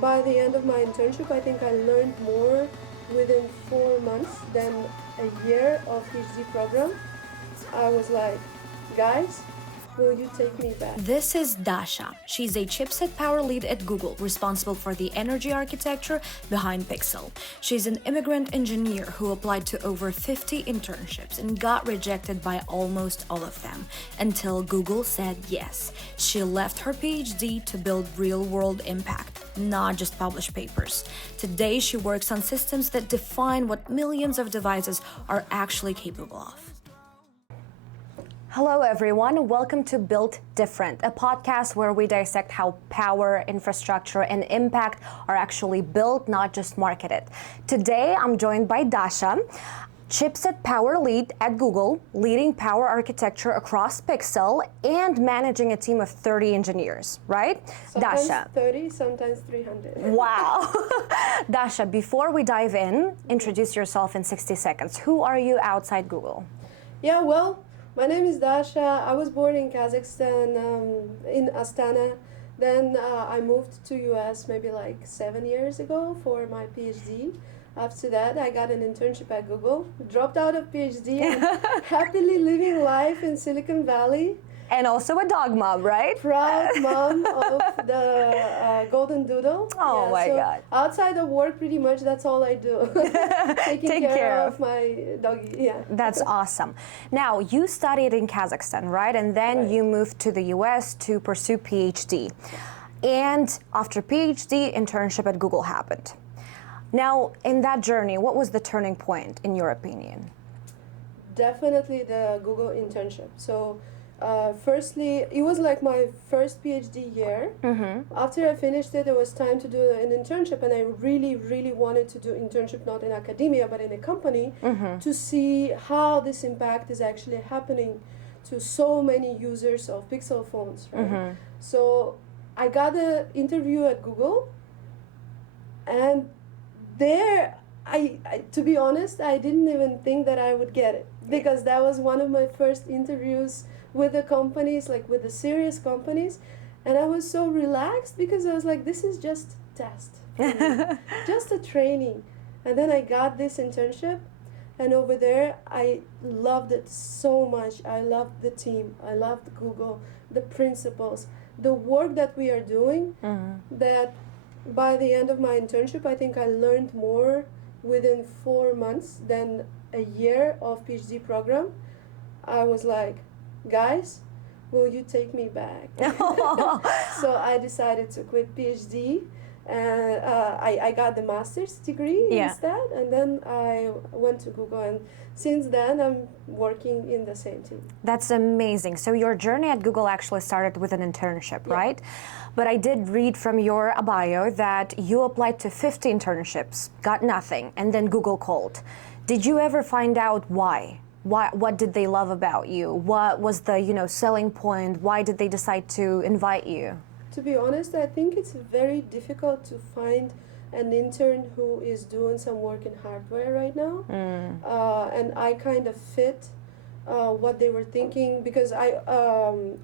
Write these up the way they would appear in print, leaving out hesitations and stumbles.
by the end of my internship, I think I learned more within 4 months than a year of PhD program. I was like, guys, will you take me back? This is Dasha. She's a Chipset Power Lead at Google, responsible for the energy architecture behind Pixel. She's an immigrant engineer who applied to over 50 internships and got rejected by almost all of them, until Google said yes. She left her PhD to build real-world impact, not just publish papers. Today, she works on systems that define what millions of devices are actually capable of. Hello everyone, welcome to Built Different, a podcast where we dissect how power, infrastructure, and impact are actually built, not just marketed. Today I'm joined by Dasha, Chipset Power Lead at Google, leading power architecture across Pixel and managing a team of 30 engineers, right? Sometimes Dasha. 30, sometimes 300. Wow. Dasha, before we dive in, introduce yourself in 60 seconds. Who are you outside Google? Yeah, well, my name is Dasha. I was born in Kazakhstan, in Astana. Then I moved to US maybe like 7 years ago for my PhD. After that, I got an internship at Google, dropped out of PhD, and happily living life in Silicon Valley. And also a dog mom, right? Proud mom of the golden doodle. Oh my God. Outside of work, pretty much that's all I do. Taking Take care of of my doggy, yeah. That's awesome. Now, you studied in Kazakhstan, right? And then Right. you moved to the US to pursue PhD. And after PhD, internship at Google happened. Now, in that journey, what was the turning point, in your opinion? Definitely the Google internship. So, firstly, it was like my first PhD year. After I finished it, it was time to do an internship, and I really, really wanted to do internship not in academia but in a company to see how this impact is actually happening to so many users of Pixel phones, right? So I got an interview at Google, and there, to be honest, I didn't even think that I would get it, because that was one of my first interviews with the companies, like with the serious companies, and I was so relaxed because I was like, this is just a test, just a training. And then I got this internship, and over there I loved it so much. I loved the team, I loved Google, the principles, the work that we are doing, that by the end of my internship, I think I learned more within 4 months than a year of PhD program. I was like, guys, will you take me back? So I decided to quit PhD, and I got the master's degree instead, and then I went to Google, and since then I'm working in the same team. That's amazing. So your journey at Google actually started with an internship, right? But I did read from your bio that you applied to 50 internships, got nothing, and then Google called. Did you ever find out why? What did they love about you? What was the selling point? Why did they decide to invite you? To be honest, I think it's very difficult to find an intern who is doing some work in hardware right now. And I kind of fit what they were thinking, because I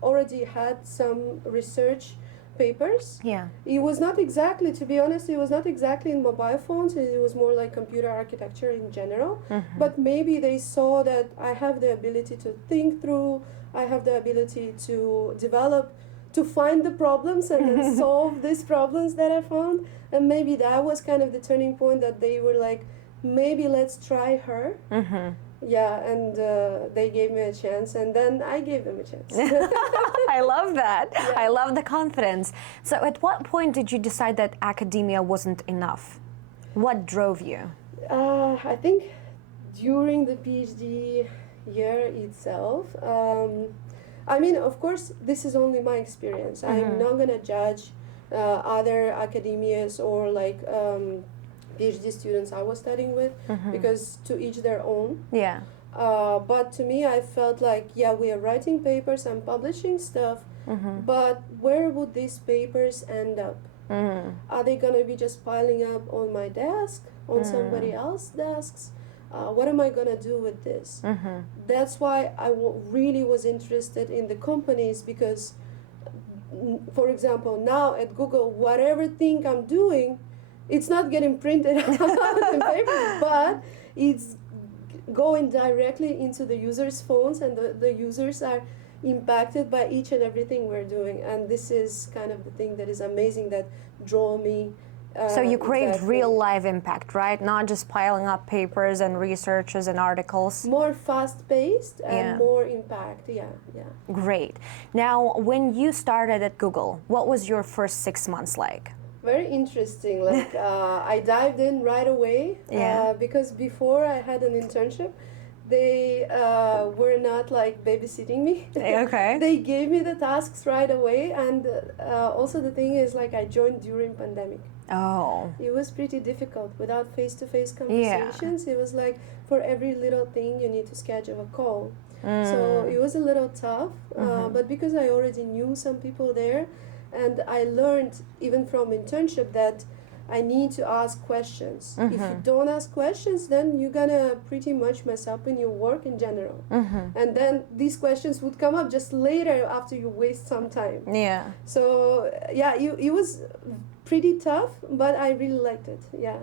already had some research papers. Yeah. It was not exactly, to be honest, it was not exactly in mobile phones. It was more like computer architecture in general. But maybe they saw that I have the ability to think through, I have the ability to develop, to find the problems and then solve these problems that I found. And maybe that was kind of the turning point, that they were like, maybe let's try her. Yeah, and they gave me a chance, and then I gave them a chance. I love that. Yeah. I love the confidence. So at what point did you decide that academia wasn't enough? What drove you? I think during the PhD year itself, I mean, of course, this is only my experience. I'm not going to judge other academias or like PhD students I was studying with, because to each their own. Yeah. But to me, I felt like, yeah, we are writing papers and publishing stuff, but where would these papers end up? Are they going to be just piling up on my desk, on somebody else's desks? What am I going to do with this? That's why I really was interested in the companies, because for example, now at Google, whatever thing I'm doing, it's not getting printed out in paper, but it's going directly into the users' phones, and the users are impacted by each and everything we're doing. And this is kind of the thing that is amazing, that draw me. So you crave exactly. real life impact, right? Not just piling up papers and researches and articles. More fast-paced and Yeah. more impact. Yeah. Great. Now, when you started at Google, what was your first 6 months like? Very interesting. Like I dived in right away. Yeah. Because before I had an internship, they were not like babysitting me. Okay. They gave me the tasks right away, and also the thing is, like, I joined during pandemic. Oh. It was pretty difficult without face-to-face conversations. It was like for every little thing you need to schedule a call. So it was a little tough, but because I already knew some people there, and I learned even from internship that I need to ask questions. If you don't ask questions, then you're gonna pretty much mess up in your work in general. And then these questions would come up just later after you waste some time. Yeah. So yeah, it was pretty tough, but I really liked it. Yeah.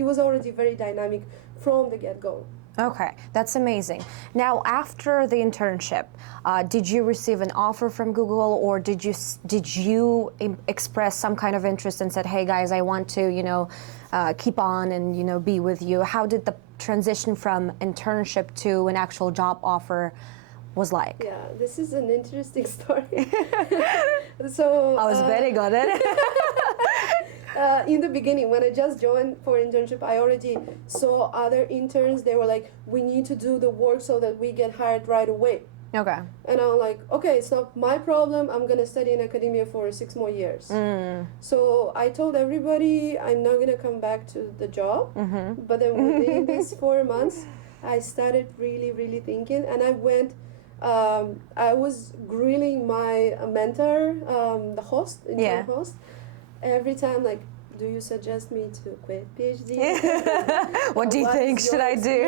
It was already very dynamic from the get-go. Okay, that's amazing. Now, after the internship, did you receive an offer from Google, or did you express some kind of interest and said, "Hey guys, I want to, keep on and be with you"? How did the transition from internship to an actual job offer was like? Yeah, this is an interesting story. So I was betting on it. in the beginning, when I just joined for internship, I already saw other interns. They were like, "We need to do the work so that we get hired right away." Okay. And I'm like, okay, it's not my problem. I'm gonna study in academia for 6 more years. So I told everybody I'm not gonna come back to the job. But then within these 4 months, I started really thinking, and I went. I was grilling my mentor, the host, intern host, every time, like, do you suggest me to quit PhD? What do you think should I do?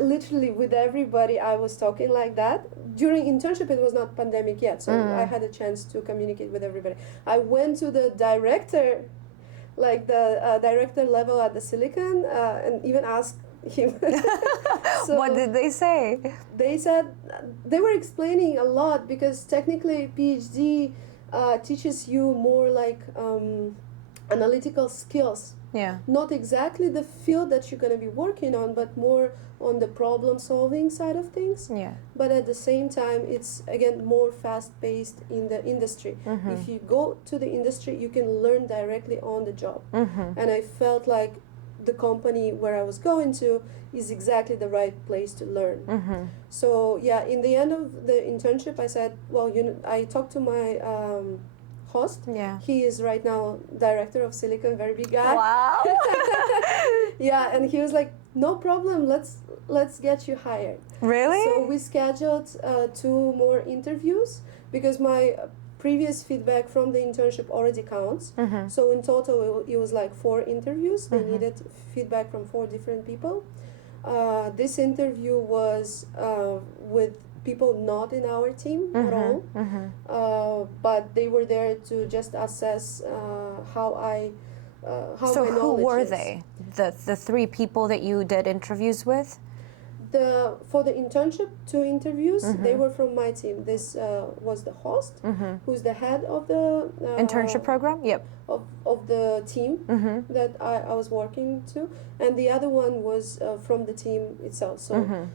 Literally with everybody I was talking like that. During internship it was not pandemic yet, so I had a chance to communicate with everybody. I went to the director, like the director level at the Silicon, and even asked him. So what did they say? they said they were explaining a lot, because technically PhD teaches you more like analytical skills. Yeah. Not exactly the field that you're going to be working on, but more on the problem solving side of things. Yeah. But at the same time, it's again more fast paced in the industry. If you go to the industry, you can learn directly on the job. And I felt like the company where I was going to is exactly the right place to learn. So yeah, in the end of the internship, I said, well, I talked to my host. Yeah. He is right now director of Silicon, very big guy. Wow. Yeah, and he was like, no problem, let's get you hired. Really? So we scheduled 2 more interviews, because my previous feedback from the internship already counts. So in total it was like 4 interviews. They needed feedback from 4 different people. This interview was with people not in our team at all, but they were there to just assess how So my who knowledge were is. they? The 3 people that you did interviews with? For the internship 2 interviews, they were from my team. This was the host, who's the head of the Internship program? Yep. of the team that I was working to, and the other one was from the team itself. So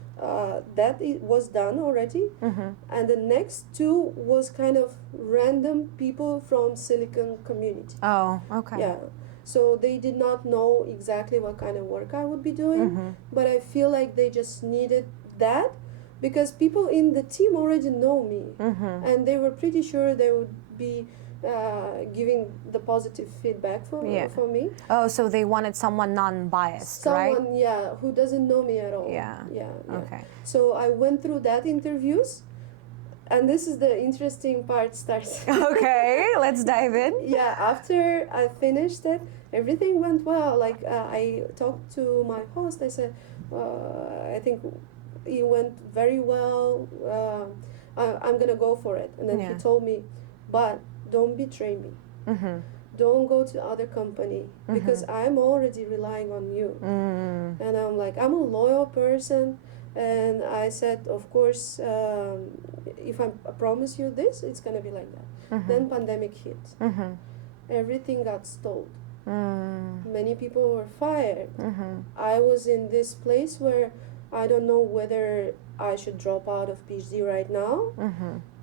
was done already, and the next 2 was kind of random people from Silicon community. Oh, okay. Yeah. So they did not know exactly what kind of work I would be doing, but I feel like they just needed that, because people in the team already know me, and they were pretty sure they would be giving the positive feedback for me. Oh, so they wanted someone non-biased, right? Someone, yeah, who doesn't know me at all. Yeah. Yeah. Okay. So I went through that interviews, and this is the interesting part starts. Okay, let's dive in. Yeah, after I finished it, everything went well. Like I talked to my host. I said, I think it went very well. I'm gonna go for it. And then he told me, but don't betray me. Don't go to other company because I'm already relying on you. And I'm like, I'm a loyal person. And I said, of course, if I promise you this, it's going to be like that. Then pandemic hit. Everything got stalled. Many people were fired. I was in this place where I don't know whether I should drop out of PhD right now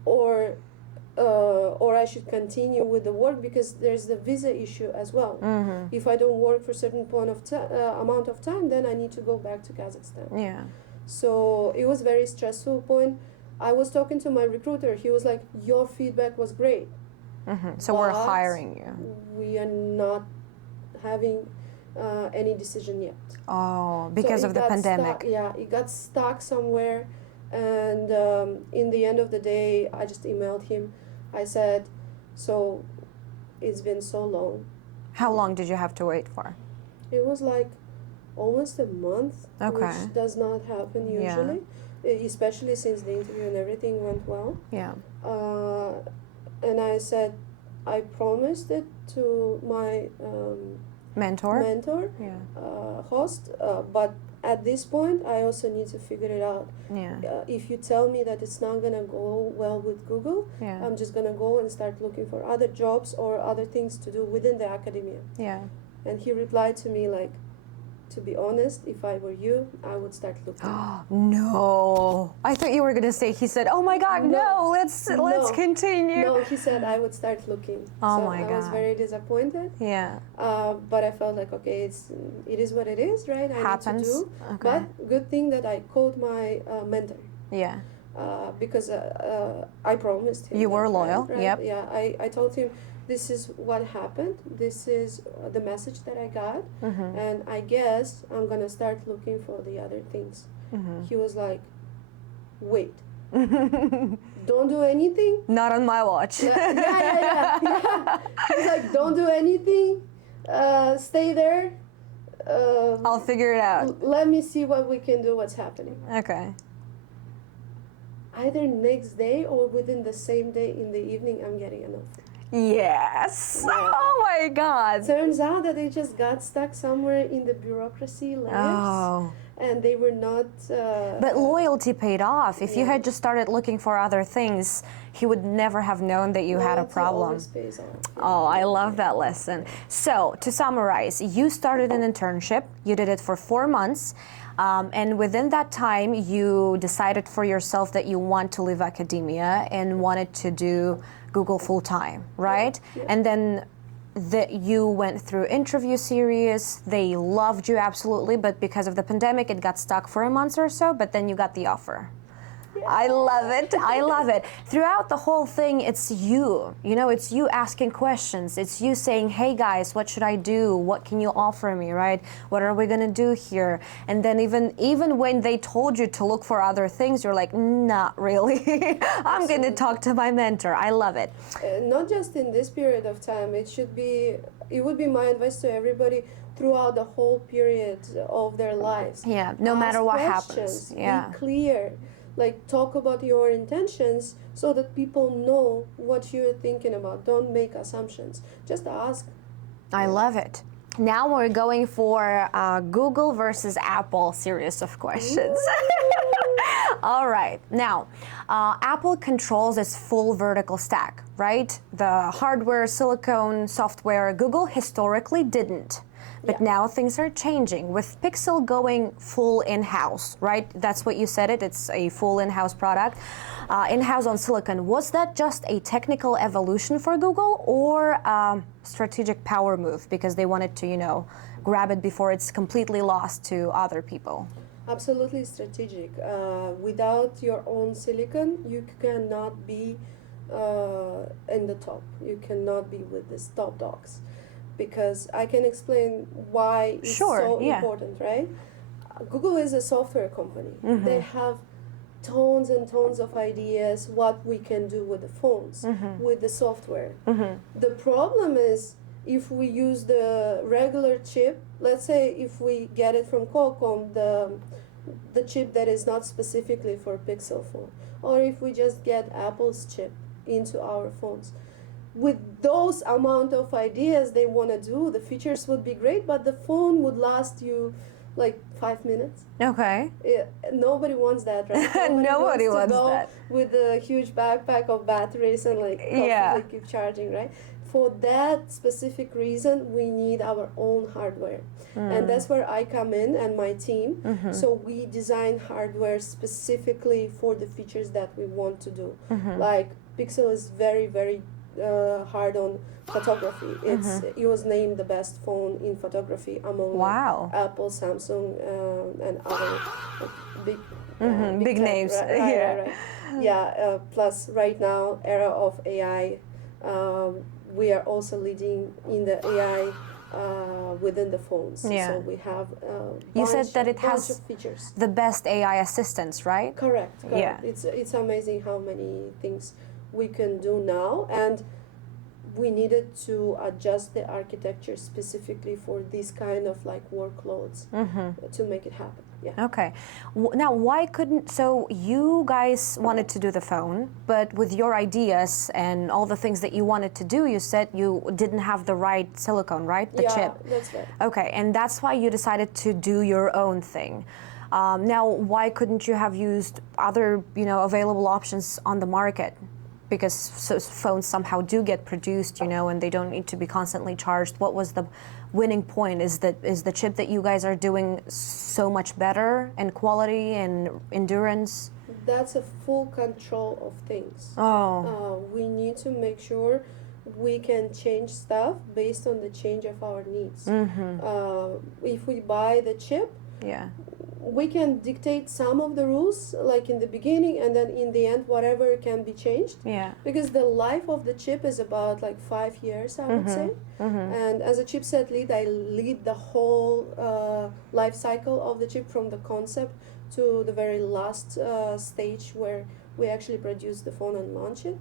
or I should continue with the work because there's the visa issue as well. If I don't work for a certain amount of time, then I need to go back to Kazakhstan. Yeah. So it was very stressful point. I was talking to my recruiter. He was like, your feedback was great. So we're hiring you. We are not having any decision yet. Oh, because So of it the got pandemic. Stuck, yeah, it got stuck somewhere. And in the end of the day, I just emailed him. I said, so it's been so long. How long did you have to wait for? It was like almost a month, Okay. which does not happen usually, especially since the interview and everything went well. Yeah. And I said, I promised it to my Mentor? mentor, host, but at this point, I also need to figure it out. Yeah. If you tell me that it's not gonna go well with Google, Yeah. I'm just gonna go and start looking for other jobs or other things to do within the academia. Yeah. And he replied to me like, to be honest, if I were you, I would start looking. No. I thought you were going to say, he said, oh my God, no, let's continue. No, he said I would start looking. Oh so my I was God. very disappointed. Yeah. But I felt like, okay, it is what it is, right? I Happens. need to do. Okay. But good thing that I called my mentor. Yeah. Because I promised him. You were that, loyal, right? yep. Yeah, I told him, this is what happened. This is the message that I got. And I guess I'm going to start looking for the other things. He was like, wait, don't do anything? Not on my watch. Yeah. He's like, don't do anything. Stay there. I'll figure it out. Let me see what we can do, what's happening. Okay. Either next day or within the same day in the evening, I'm getting an offer. Yes. Yeah. Oh my God. Turns out that they just got stuck somewhere in the bureaucracy layers. Oh. And they were not... But loyalty paid off. If you Yeah. had just started looking for other things, he would never have known that you had a loyalty problem. always pays off. Oh, I love that lesson. So, to summarize, you started an internship, you did it for 4 months, and within that time, you decided for yourself that you want to leave academia and wanted to do Google full-time, right? Yeah. And then you went through interview series, they loved you absolutely, but because of the pandemic, it got stuck for a month or so, but then you got the offer. I love it. I love it. Throughout the whole thing, it's you. You know, it's you asking questions. It's you saying, hey guys, what should I do? What can you offer me, right? What are we going to do here? And then even when they told you to look for other things, you're like, not really. I'm going to talk to my mentor. I love it. Not just in this period of time. It would be my advice to everybody throughout the whole period of their lives. Yeah, no matter what happens. Questions, Yeah. Be clear. Like, talk about your intentions so that people know what you're thinking about. Don't make assumptions. Just ask. I love it. Now we're going for Google versus Apple series of questions. All right. Now, Apple controls its full vertical stack, right? The hardware, silicon, software. Google historically didn't. But now things are changing with Pixel going full in-house, right? That's what you said it's a full in-house product. In-house on silicon. Was that just a technical evolution for Google or a strategic power move because they wanted to, grab it before it's completely lost to other people? Absolutely strategic. Without your own silicon, you cannot be in the top. You cannot be with the top dogs. Because I can explain why it's so important, right? Google is a software company. They have tons and tons of ideas what we can do with the phones, with the software. The problem is if we use the regular chip, let's say if we get it from Qualcomm, the chip that is not specifically for Pixel phone, or if we just get Apple's chip into our phones, with those amount of ideas they want to do, the features would be great, but the phone would last you like 5 minutes. Okay. Nobody wants that, right? Nobody wants to wants go that. with a huge backpack of batteries and like constantly keep charging, right? For that specific reason, we need our own hardware. And that's where I come in and my team. So we design hardware specifically for the features that we want to do. Like Pixel is very, very hard on photography. It was named the best phone in photography among like, Apple, Samsung, and other big big tech, names. Right. Yeah. Plus, right now, era of AI, we are also leading in the AI within the phones. Yeah. So we have You said that it has of features. The best AI assistants, right? Correct. Yeah. It's amazing how many things we can do now, and we needed to adjust the architecture specifically for these kind of like workloads to make it happen. Yeah. Okay. Now, why couldn't, so you guys wanted to do the phone, but with your ideas and all the things that you wanted to do, you said you didn't have the right silicone, right? The chip. Yeah, that's right. Okay, and that's why you decided to do your own thing. Now, why couldn't you have used other, available options on the market? Because phones somehow do get produced, and they don't need to be constantly charged. What was the winning point? Is the chip that you guys are doing so much better in quality and endurance? That's a full control of things. We need to make sure we can change stuff based on the change of our needs. If we buy the chip, we can dictate some of the rules, like in the beginning, and then in the end, whatever can be changed. Yeah. Because the life of the chip is about like 5 years, I would say. And as a chipset lead, I lead the whole life cycle of the chip from the concept to the very last stage where we actually produce the phone and launch it.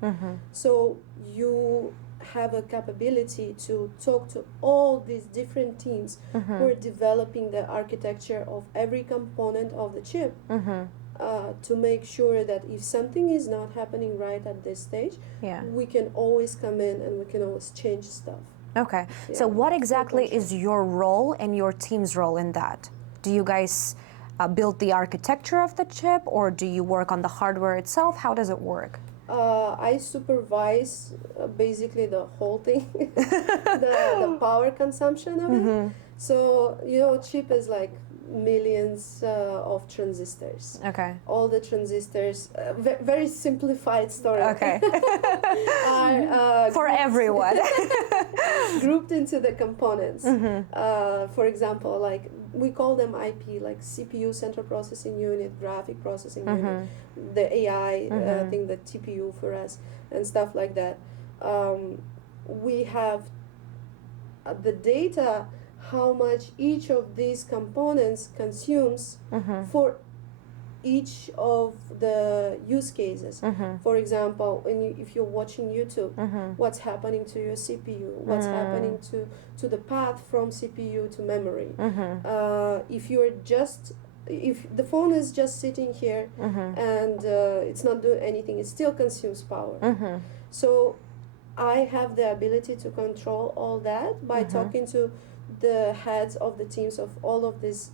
So you have a capability to talk to all these different teams who are developing the architecture of every component of the chip to make sure that if something is not happening right at this stage, we can always come in and we can always change stuff. Okay. So what exactly is your role and your team's role in that? Do you guys build the architecture of the chip, or do you work on the hardware itself? How does it work? I supervise basically the whole thing, the power consumption of it. So, chip is like millions of transistors. Okay. All the transistors, very simplified story. Okay. Are for everyone. grouped into the components. For example, like we call them IP, like CPU, central processing unit, graphic processing unit, the AI thing, the TPU for us, and stuff like that. We have the data, how much each of these components consumes for each of the use cases. For example, if you're watching YouTube, what's happening to your CPU, what's happening to the path from CPU to memory. If the phone is just sitting here and it's not doing anything, it still consumes power. So I have the ability to control all that by talking to the heads of the teams of all of these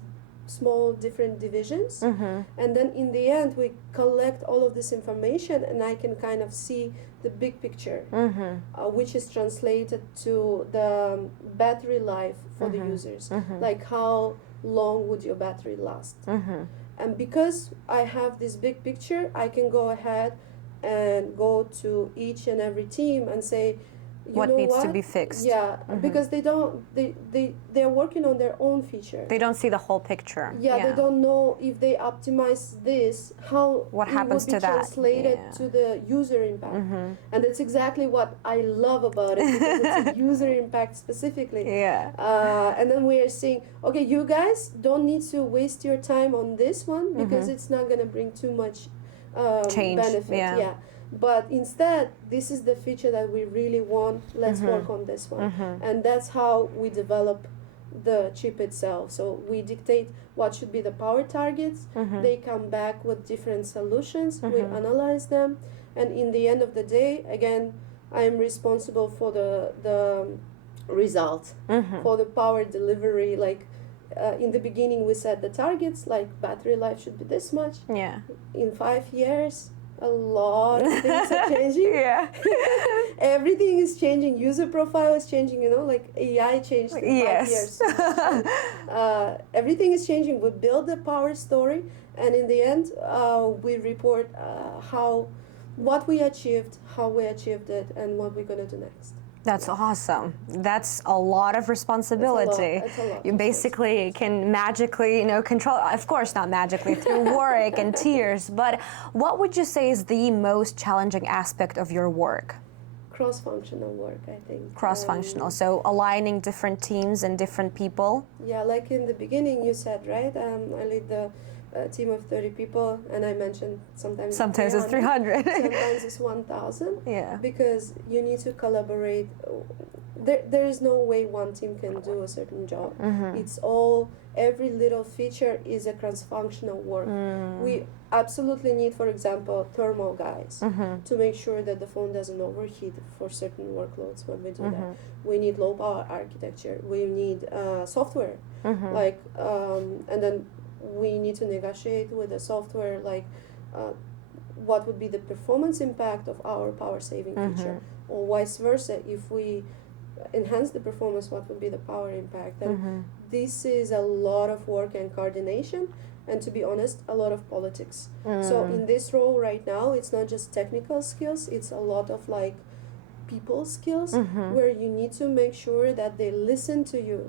small different divisions, and then in the end we collect all of this information and I can kind of see the big picture, which is translated to the battery life for the users, like how long would your battery last. And because I have this big picture, I can go ahead and go to each and every team and say, what needs to be fixed. Because they're working on their own feature. They don't see the whole picture. They don't know if they optimize this, what happens to that, translated to the user impact. And that's exactly what I love about it, because it's a user impact specifically. And then we are saying, okay, you guys don't need to waste your time on this one because it's not going to bring too much change, benefit. But instead, this is the feature that we really want. Let's work on this one. And that's how we develop the chip itself. So we dictate what should be the power targets. They come back with different solutions. We analyze them. And in the end of the day, again, I am responsible for the result, for the power delivery. Like in the beginning, we set the targets, like battery life should be this much. Yeah. In 5 years, a lot of things are changing. Yeah. Everything is changing. User profile is changing. Like AI changed in 5 years. Everything is changing. We build the power story, and in the end, we report what we achieved, how we achieved it, and what we're gonna do next. That's awesome. That's a lot of responsibility. It's a lot You basically can magically, control, of course not magically, through work and tears, but what would you say is the most challenging aspect of your work? Cross-functional work, I think. Cross-functional, so aligning different teams and different people? Yeah, like in the beginning you said, right? I lead the team of 30 people, and I mentioned sometimes it's 300. Sometimes it's 1,000. Yeah. Because you need to collaborate. There is no way one team can do a certain job. It's all, every little feature is a cross-functional work. We absolutely need, for example, thermal guys to make sure that the phone doesn't overheat for certain workloads when we do that. We need low power architecture. We need software, and then we need to negotiate with the software, what would be the performance impact of our power saving feature, or vice versa. If we enhance the performance, what would be the power impact? And this is a lot of work and coordination, and to be honest, a lot of politics. So in this role right now, it's not just technical skills, it's a lot of people skills, where you need to make sure that they listen to you,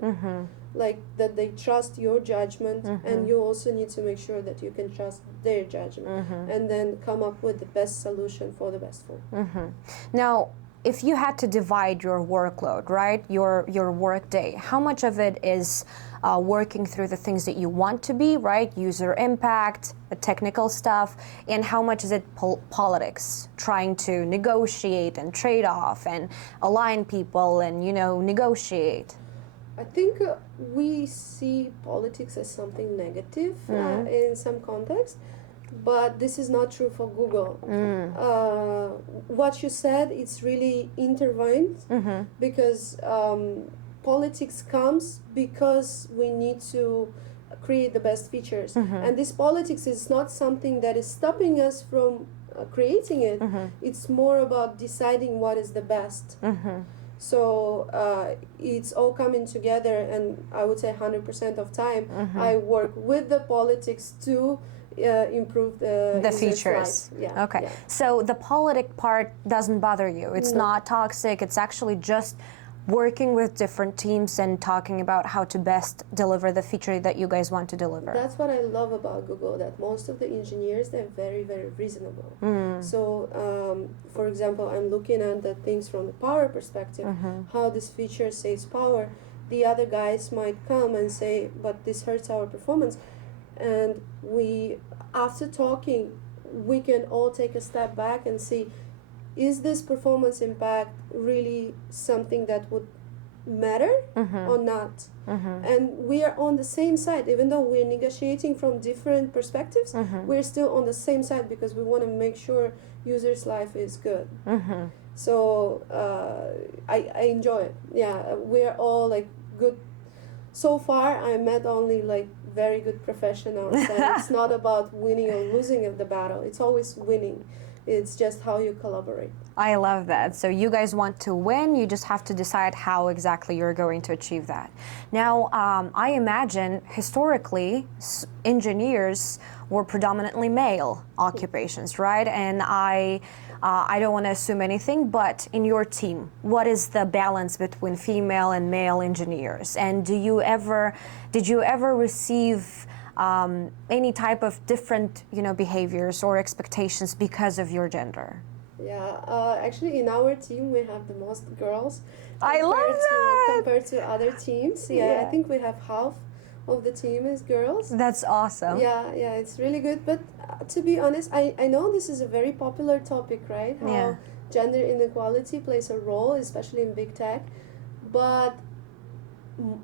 that they trust your judgment, and you also need to make sure that you can trust their judgment, and then come up with the best solution for the best phone. Now, if you had to divide your workload, right, your work day, how much of it is working through the things that you want to be, right, user impact, the technical stuff, and how much is it politics, trying to negotiate and trade off and align people and, negotiate? I think we see politics as something negative in some context, but this is not true for Google. What you said, it's really intertwined, because politics comes because we need to create the best features. And this politics is not something that is stopping us from creating it. It's more about deciding what is the best. So it's all coming together, and I would say 100% of time I work with the politics to improve the features. Life. Yeah. Okay. Yeah. So the politic part doesn't bother you. It's not toxic. It's actually just working with different teams and talking about how to best deliver the feature that you guys want to deliver. That's what I love about Google, that most of the engineers, they're very, very reasonable. So, for example, I'm looking at the things from the power perspective, how this feature saves power. The other guys might come and say, but this hurts our performance. And after talking, we can all take a step back and see, is this performance impact really something that would matter or not? And we are on the same side. Even though we're negotiating from different perspectives, we're still on the same side because we want to make sure users' life is good. So I enjoy it. Yeah, we're all good. So far, I met only very good professionals, and it's not about winning or losing of the battle. It's always winning. It's just how you collaborate. I love that. So you guys want to win, you just have to decide how exactly you're going to achieve that. Now, I imagine historically, engineers were predominantly male occupations, right? And I don't want to assume anything, but in your team, what is the balance between female and male engineers? And did you ever receive any type of different, behaviors or expectations because of your gender? Yeah, actually, in our team, we have the most girls. I love that! Compared to other teams. Yeah, I think we have half of the team is girls. That's awesome. Yeah, it's really good. But to be honest, I know this is a very popular topic, right? How gender inequality plays a role, especially in big tech. But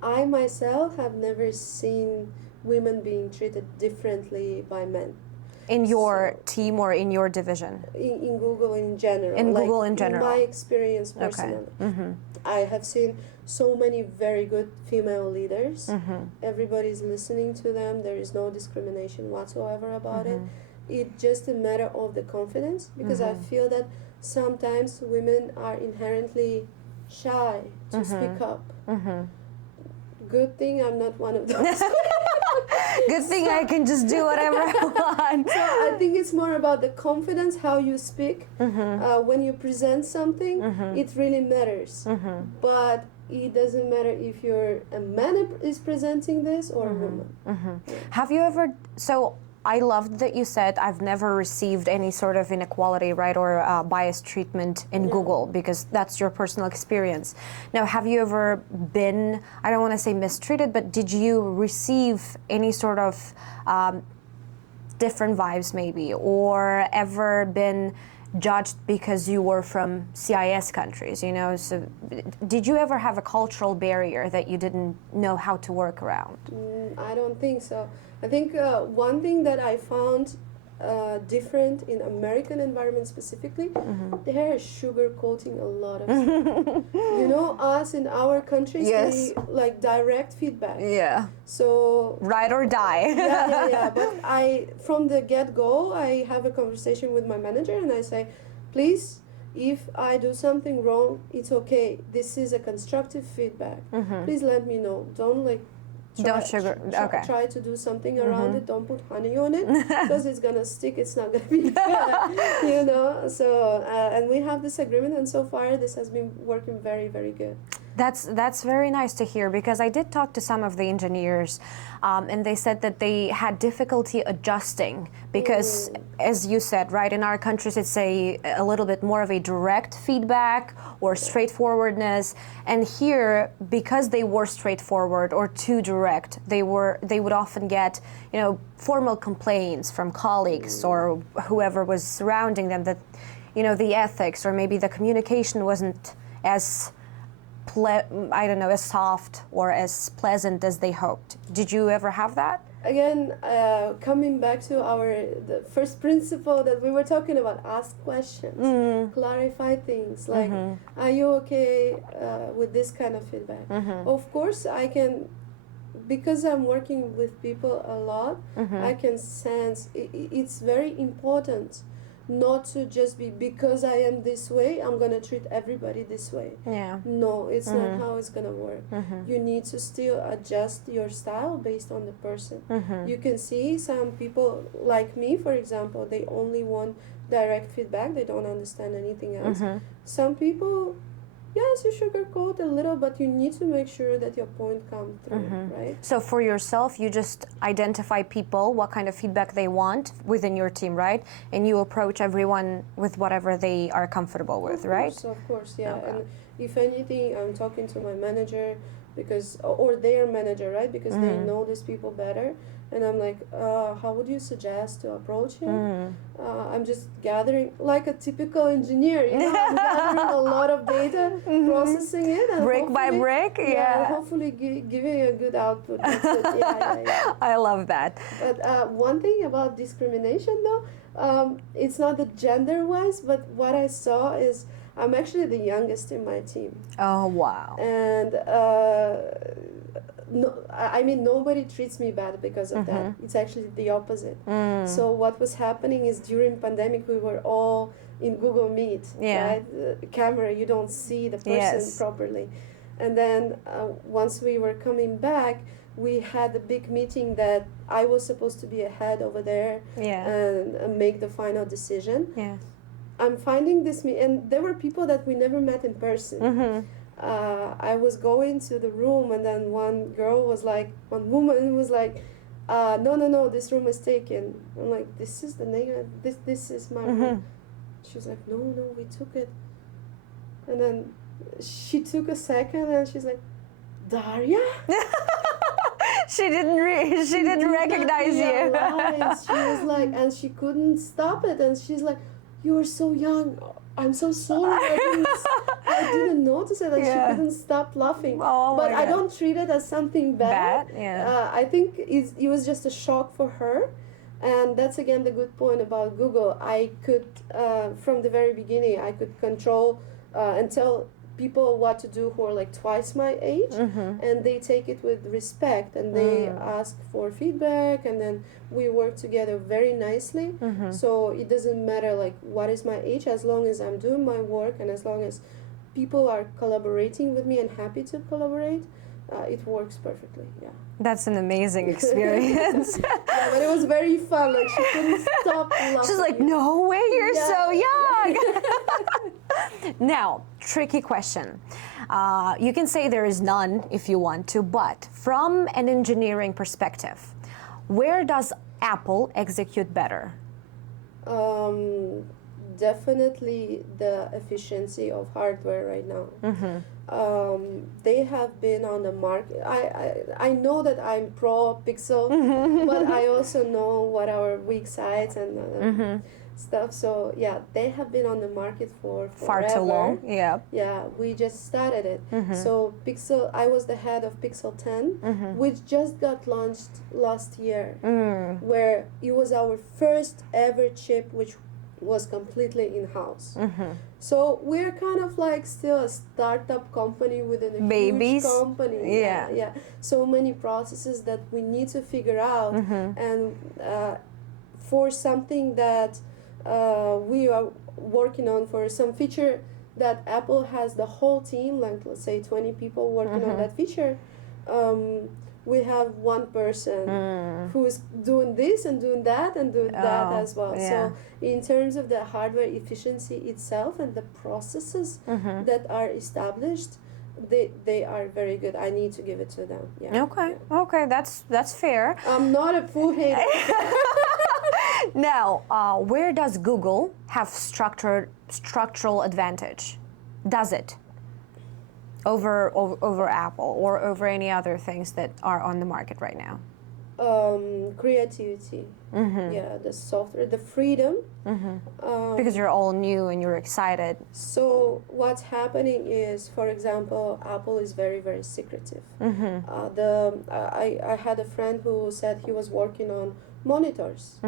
I myself have never seen women being treated differently by men. In your team or in your division? In Google in general. In like, Google in general. In my experience personally. Okay. I have seen so many very good female leaders. Everybody's listening to them. There is no discrimination whatsoever about it. It's just a matter of the confidence, because I feel that sometimes women are inherently shy to speak up. Good thing I'm not one of those. Good thing I can just do whatever I want. So I think it's more about the confidence, how you speak. When you present something, it really matters. But it doesn't matter if you're a man is presenting this or a woman. Have you ever, so I loved that you said I've never received any sort of inequality, right, or biased treatment in Google, because that's your personal experience. Now, have you ever been, I don't want to say mistreated, but did you receive any sort of different vibes maybe, or ever been judged because you were from CIS countries, you know? So did you ever have a cultural barrier that you didn't know how to work around? I don't think so. I think one thing that I found different in American environment specifically, they are sugarcoating a lot of stuff. You know, us in our countries, we like direct feedback. Yeah. So ride or die. yeah. But from the get-go, I have a conversation with my manager and I say, please, if I do something wrong, it's okay. This is a constructive feedback. Please let me know. Don't like try to do something around it. Don't put honey on it, because it's gonna stick. It's not gonna be good, you know. So and we have this agreement, and so far this has been working very, very good. That's very nice to hear, because I did talk to some of the engineers, and they said that they had difficulty adjusting because, as you said, right, in our countries it's a little bit more of a direct feedback or straightforwardness, and here, because they were straightforward or too direct, they would often get, you know, formal complaints from colleagues or whoever was surrounding them that, you know, the ethics or maybe the communication wasn't as as soft or as pleasant as they hoped. Did you ever have that? Again, coming back to the first principle that we were talking about, ask questions, clarify things, like, are you okay with this kind of feedback? Of course, I can, because I'm working with people a lot, I can sense it's very important not to just be, because I am this way, I'm going to treat everybody this way. Yeah. No, it's not how it's going to work. You need to still adjust your style based on the person. You can see some people, like me, for example, they only want direct feedback. They don't understand anything else. Some people, yes, you sugarcoat a little, but you need to make sure that your point comes through, right? So for yourself, you just identify people, what kind of feedback they want within your team, right? And you approach everyone with whatever they are comfortable with, right? Of course, yeah. Okay. And if anything, I'm talking to my manager or their manager, right? Because they know these people better. And I'm like, how would you suggest to approach him? I'm just gathering, like a typical engineer, you know, I'm gathering a lot of data, processing it. And brick by brick, yeah. Hopefully giving a good output. That's it. Yeah. I love that. But one thing about discrimination, though, it's not the gender-wise, but what I saw is I'm actually the youngest in my team. Oh, wow. And no, I mean, nobody treats me bad because of that. It's actually the opposite. So what was happening is during pandemic, we were all in Google Meet, right? The camera, you don't see the person properly. And then once we were coming back, we had a big meeting that I was supposed to be ahead over there and make the final decision. Yeah. I'm finding this, and there were people that we never met in person. I was going to the room, and then one woman was like, no, this room is taken. I'm like, this is the name, this is my room. She was like, no, we took it. And then she took a second, and she's like, Daria? She didn't recognize you. She was like, and she couldn't stop it, and she's like, you are so young. I'm so sorry. I didn't notice it, and she couldn't stop laughing. Oh, but I don't treat it as something bad. I think it was just a shock for her. And that's again the good point about Google. I could, from the very beginning, I could control and tell people what to do who are like twice my age, and they take it with respect, and they ask for feedback, and then we work together very nicely. So it doesn't matter like what is my age, as long as I'm doing my work and as long as people are collaborating with me and happy to collaborate, it works perfectly. Yeah. That's an amazing experience. Yeah, but it was very fun. Like she couldn't stop laughing. She's like, no way, you're so young. Now, tricky question. You can say there is none if you want to, but from an engineering perspective, where does Apple execute better? Definitely the efficiency of hardware right now. They have been on the market. I know that I'm pro Pixel, but I also know what our weak sides and stuff. So yeah, they have been on the market for Far forever. too long. Yeah. Yeah, we just started it. So Pixel, I was the head of Pixel 10, which just got launched last year, where it was our first ever chip, which was completely in-house. So we're kind of like still a startup company within a Babies. huge company. Yeah. So many processes that we need to figure out, and for something that we are working on, for some feature that Apple has the whole team, like let's say 20 people working on that feature, we have one person who is doing this and doing that and doing that as well. Yeah. So in terms of the hardware efficiency itself and the processes that are established, they are very good. I need to give it to them. Yeah. Okay, that's fair. I'm not a full hater. Now, where does Google have structural advantage? Does it? Over Apple or over any other things that are on the market right now? Creativity. Yeah, the software, the freedom. Because you're all new and you're excited. So what's happening is, for example, Apple is very, very secretive. I had a friend who said he was working on monitors.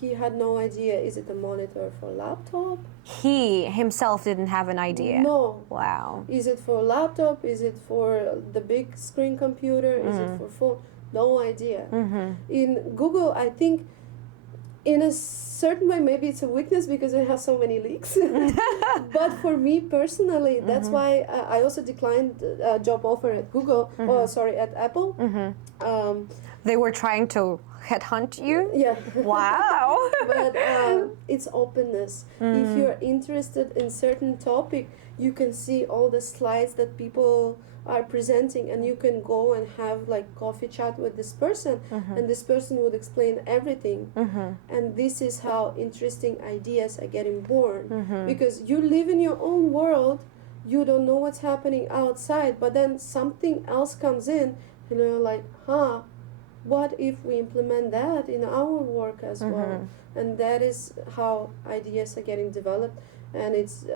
He had no idea, is it a monitor for laptop? He himself didn't have an idea. No. Wow. Is it for laptop? Is it for the big screen computer? Is it for phone? No idea. In Google, I think in a certain way, maybe it's a weakness because it has so many leaks. But for me personally, that's why I also declined a job offer at Google. At Apple. They were trying to headhunt you? Yeah. Wow. But it's openness. If you're interested in certain topic, you can see all the slides that people are presenting, and you can go and have like coffee chat with this person, and this person would explain everything. And this is how interesting ideas are getting born, because you live in your own world, you don't know what's happening outside, but then something else comes in and you're like, what if we implement that in our work as well? And that is how ideas are getting developed, and it's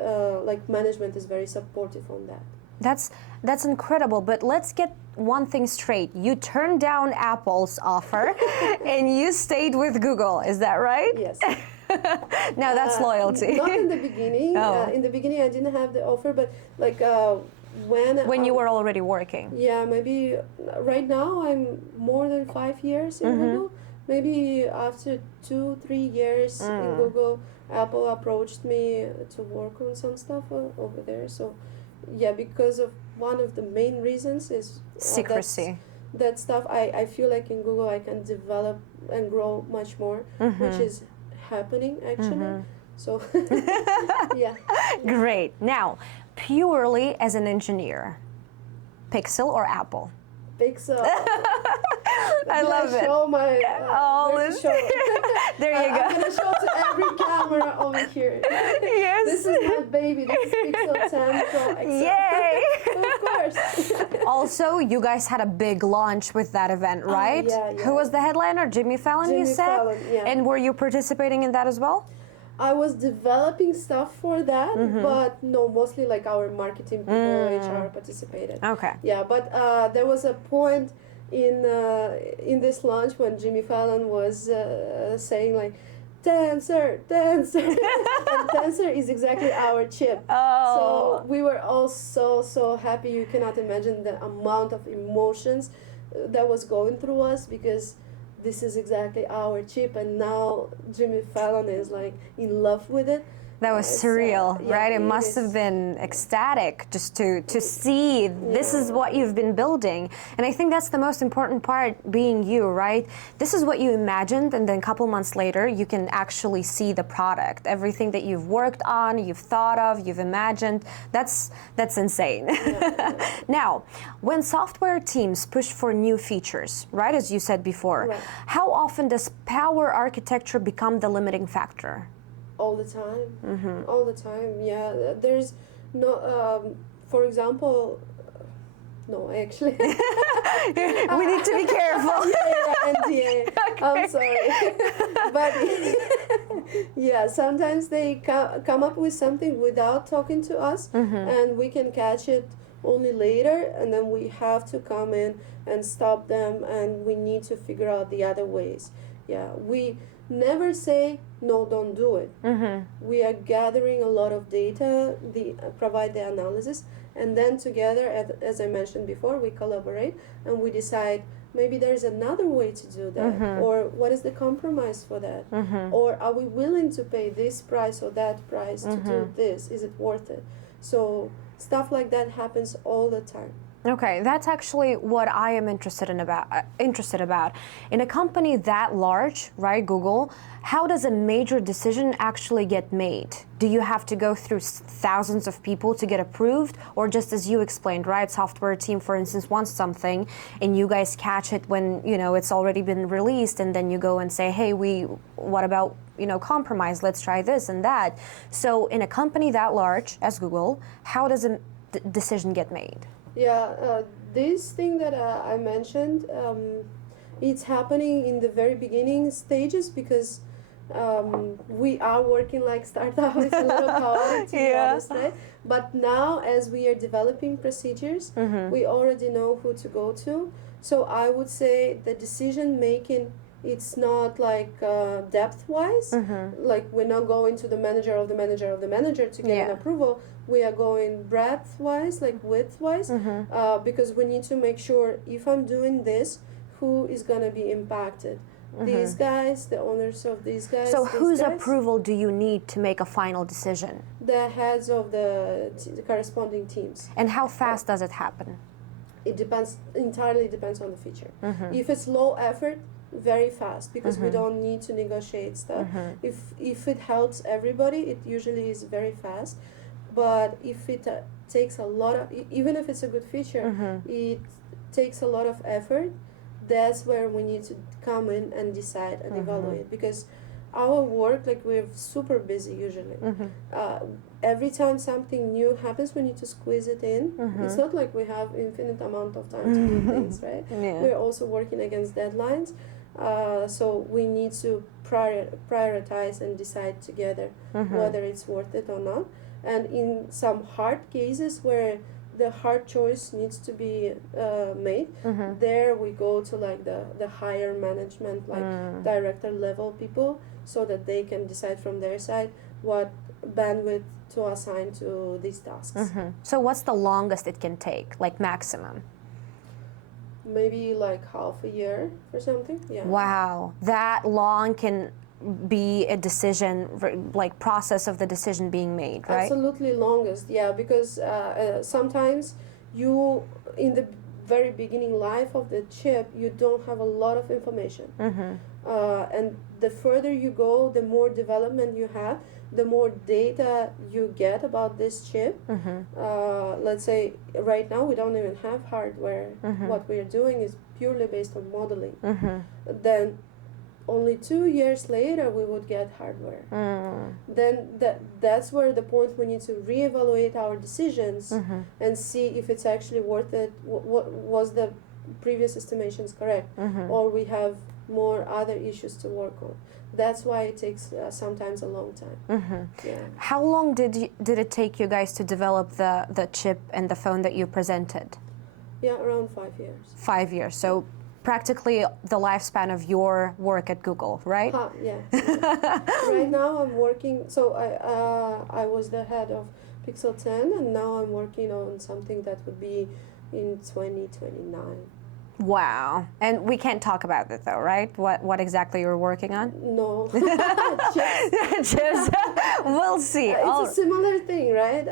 like management is very supportive on that. That's incredible, but let's get one thing straight. You turned down Apple's offer and you stayed with Google, is that right? Yes. Now that's loyalty. Not in the beginning. In the beginning I didn't have the offer, but like when you were already working. Yeah, maybe right now I'm more than 5 years in Google. Maybe after 2-3 years in Google, Apple approached me to work on some stuff over there. So yeah, because of one of the main reasons is secrecy. That stuff I feel like in Google I can develop and grow much more, which is happening actually. So yeah. Great. Now, purely as an engineer, Pixel or Apple? Pixel. I love it. Show my, there you go. I'm going to show to every camera over here. Yes. This is my baby. This is Pixel 10 Pro XL. Yay! Of course. Also, you guys had a big launch with that event, right? Yeah. Who was the headliner? Jimmy Fallon, you said? Fallon, yeah. And were you participating in that as well? I was developing stuff for that, but no, mostly like our marketing people, HR participated. Okay. Yeah, but there was a point in this launch when Jimmy Fallon was saying like, Tensor, Tensor, and Tensor is exactly our chip. Oh. So we were all so happy. You cannot imagine the amount of emotions that was going through us, because this is exactly our chip, and now Jimmy Fallon is like in love with it. That was surreal, yeah, right? It must have been ecstatic just to see this is what you've been building. And I think that's the most important part, being you, right? This is what you imagined, and then a couple months later, you can actually see the product. Everything that you've worked on, you've thought of, you've imagined, that's insane. Now, when software teams push for new features, right, as you said before, Right. how often does power architecture become the limiting factor? All the time. All the time, yeah. There's no, for example, no, actually. We need to be careful. NDA. Okay. I'm sorry. But yeah, sometimes they come up with something without talking to us, and we can catch it only later, and then we have to come in and stop them, and we need to figure out the other ways. Yeah, we never say no, don't do it. We are gathering a lot of data, provide the analysis, and then together, as I mentioned before, we collaborate and we decide maybe there's another way to do that, or what is the compromise for that, or are we willing to pay this price or that price to do this? Is it worth it? So stuff like that happens all the time. Okay, that's actually what I am interested about. In a company that large, right, Google, how does a major decision actually get made? Do you have to go through thousands of people to get approved, or just as you explained, right, software team, for instance, wants something, and you guys catch it when it's already been released, and then you go and say, hey, what about compromise? Let's try this and that. So in a company that large as Google, how does a decision get made? Yeah, this thing that I mentioned, it's happening in the very beginning stages, because we are working like startup. It's a little chaotic, to be honest, right? But now, as we are developing procedures, we already know who to go to. So I would say the decision making, it's not like depth-wise. Like we're not going to the manager of the manager of the manager to get an approval. We are going breadth-wise, like width-wise, because we need to make sure if I'm doing this, who is going to be impacted. These guys, the owners of these guys. So whose approval do you need to make a final decision? The heads of the corresponding teams. And how fast does it happen? It entirely depends on the feature. If it's low effort, very fast, because we don't need to negotiate stuff. If it helps everybody, it usually is very fast. But if it takes a lot of, even if it's a good feature, it takes a lot of effort. That's where we need to come in and decide and evaluate, because our work, like, we're super busy usually. Every time something new happens, we need to squeeze it in. It's not like we have infinite amount of time to do things, right? We're also working against deadlines. So we need to prioritize and decide together whether it's worth it or not. And in some hard cases where the hard choice needs to be made, there we go to like the higher management, like director level people, so that they can decide from their side what bandwidth to assign to these tasks. So what's the longest it can take, like maximum? Maybe like half a year or something. Yeah. Wow, that long can be a decision, like process of the decision being made, right? Absolutely longest, yeah, because sometimes you, in the very beginning life of the chip, you don't have a lot of information. And the further you go, the more development you have, the more data you get about this chip. Let's say right now we don't even have hardware. What we're doing is purely based on modeling. Then only 2 years later we would get hardware. Then that's where the point we need to reevaluate our decisions and see if it's actually worth it. What was the previous estimations correct, or we have more other issues to work on. That's why it takes sometimes a long time. Yeah. How long did it take you guys to develop the chip and the phone that you presented? Yeah, around 5 years. 5 years. So practically the lifespan of your work at Google, right? Yeah. Right now I'm working, so I was the head of Pixel 10, and now I'm working on something that would be in 2029. Wow. And we can't talk about it though, right? What exactly you're working on? No. Just we'll see. It's a similar thing, right?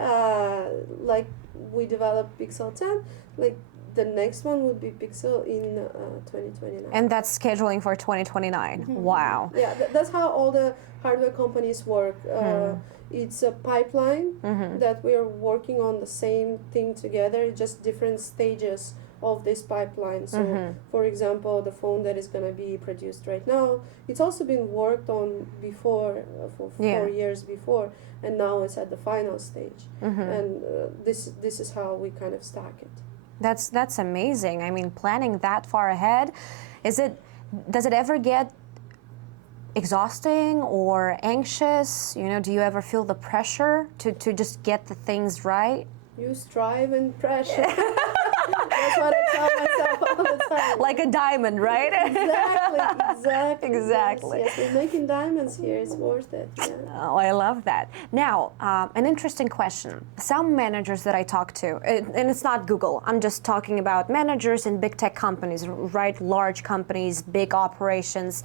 Like we developed Pixel 10, like the next one would be Pixel in 2029. And that's scheduling for 2029. Mm-hmm. Wow. Yeah, that's how all the hardware companies work. It's a pipeline that we are working on the same thing together, just different stages of this pipeline. So, for example, the phone that is going to be produced right now, it's also been worked on before, for 4 years before, and now it's at the final stage. And this is how we kind of stack it. That's amazing. I mean, planning that far ahead, does it ever get exhausting or anxious? You know, do you ever feel the pressure to just get the things right? You strive and pressure. That's what I tell myself all the time. Like a diamond, right? Exactly. Yes, we're making diamonds here. It's worth it. Yeah. Oh, I love that. Now, an interesting question. Some managers that I talk to, and it's not Google, I'm just talking about managers in big tech companies, right? Large companies, big operations.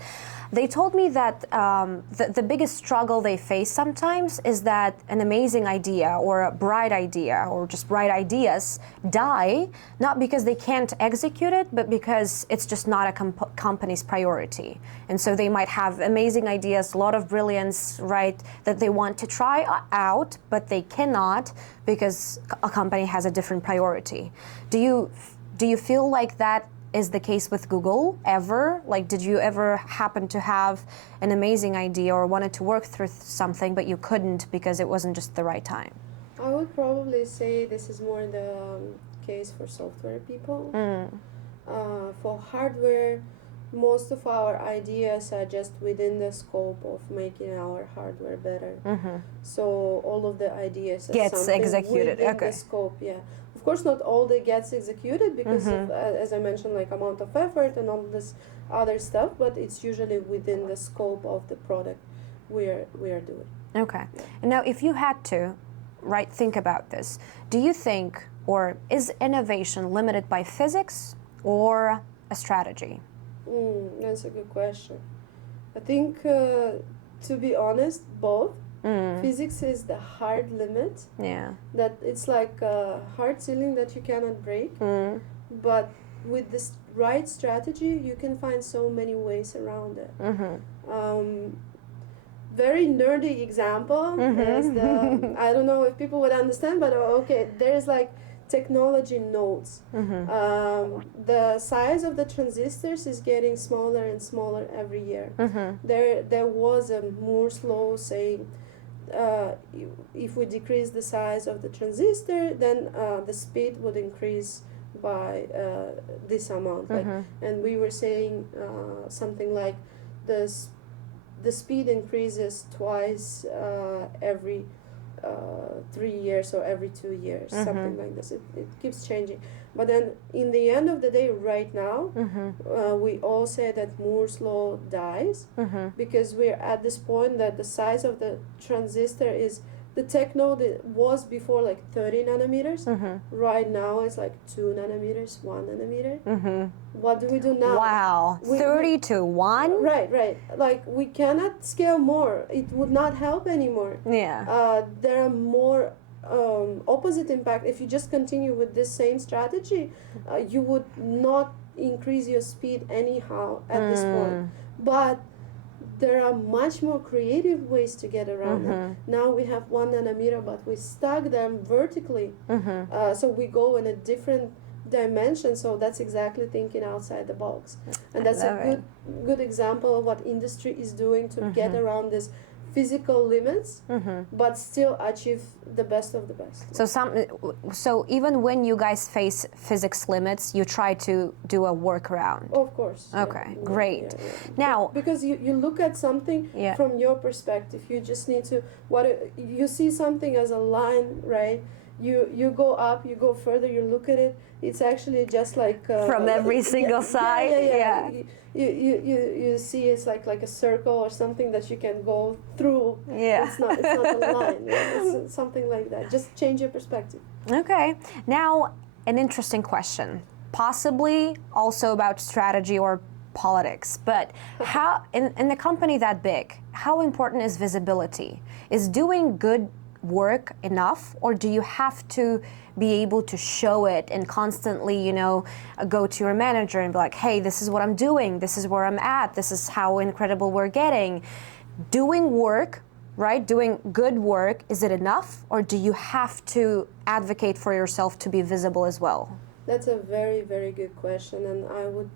They told me that the biggest struggle they face sometimes is that an amazing idea or a bright idea or just bright ideas die, not because they can't execute it, but because it's just not a company's priority. And so they might have amazing ideas, a lot of brilliance, right, that they want to try out, but they cannot because a company has a different priority. Do you feel like that is the case with Google ever? Like, did you ever happen to have an amazing idea or wanted to work through something, but you couldn't because it wasn't just the right time? I would probably say this is more the case for software people. For hardware, most of our ideas are just within the scope of making our hardware better. So all of the ideas gets executed. Within the scope, yeah. Of course, not all that gets executed because of, as I mentioned, like amount of effort and all this other stuff, but it's usually within the scope of the product we are doing. Okay. And now, if you had to, right, think about this, do you think, or is innovation limited by physics or a strategy? That's a good question. I think, to be honest, both. Physics is the hard limit. Yeah. That it's like a hard ceiling that you cannot break. But with this right strategy, you can find so many ways around it. Very nerdy example is the, I don't know if people would understand, but okay, there's like technology nodes. The size of the transistors is getting smaller and smaller every year. There was a Moore's law saying if we decrease the size of the transistor, then the speed would increase by this amount. Like, and we were saying something like the speed increases twice every 3 years or every 2 years, something like this. It keeps changing. But then in the end of the day, right now, we all say that Moore's law dies because we're at this point that the size of the transistor is, the tech node was before like 30 nanometers. Right now it's like 2 nanometers, 1 nanometer. What do we do now? Wow, 30 to 1? Right. Like we cannot scale more. It would not help anymore. Yeah. There are more opposite impact. If you just continue with this same strategy, you would not increase your speed anyhow at this point. But there are much more creative ways to get around it. Now we have 1 nanometer, but we stack them vertically. So we go in a different dimension. So that's exactly thinking outside the box. And that's a good example of what industry is doing to get around this physical limits, but still achieve the best of the best. So even when you guys face physics limits, you try to do a workaround. Of course. Okay, great. Now, because you look at something from your perspective, you just need to, you see something as a line, right? you go up, you go further, you look at it. It's actually just like From every single side. Yeah. You see it's like a circle or something that you can go through. Yeah. It's not a line. It's something like that. Just change your perspective. Okay. Now, an interesting question, possibly also about strategy or politics, but how in a company that big, how important is visibility? Is doing good work enough, or do you have to be able to show it and constantly, go to your manager and be like, hey, this is what I'm doing, this is where I'm at, this is how incredible we're getting? Doing work, right? Doing good work, is it enough, or do you have to advocate for yourself to be visible as well? That's a very, very good question, and I would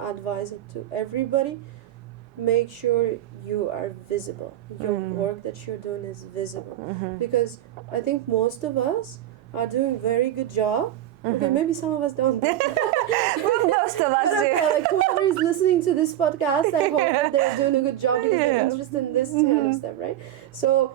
advise it to everybody. Make sure you are visible. Your work that you're doing is visible. Because I think most of us are doing very good job. Okay, maybe some of us don't. Most of us do. Like whoever is listening to this podcast, I hope that they're doing a good job because they're interested in this kind of stuff, right? So,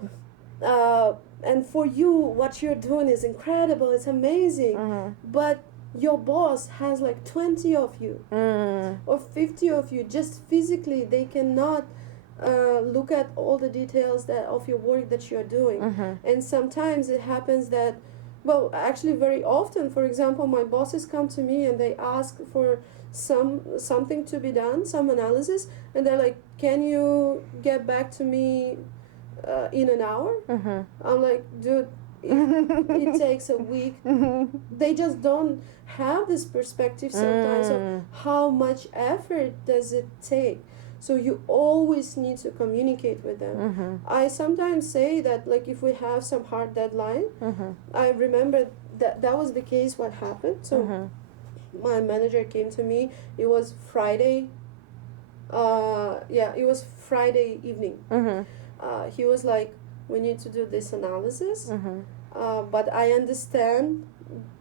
and for you, what you're doing is incredible. It's amazing. But your boss has like 20 of you or 50 of you. Just physically, they cannot look at all the details of your work that you're doing. And sometimes it happens that, well, actually very often, for example, my bosses come to me and they ask for something to be done, some analysis, and they're like, can you get back to me in an hour? I'm like, dude, it takes a week. They just don't have this perspective sometimes of how much effort does it take. So you always need to communicate with them. I sometimes say that, like, if we have some hard deadline, I remember that was the case what happened. So my manager came to me. It was Friday. It was Friday evening. He was like, we need to do this analysis, but I understand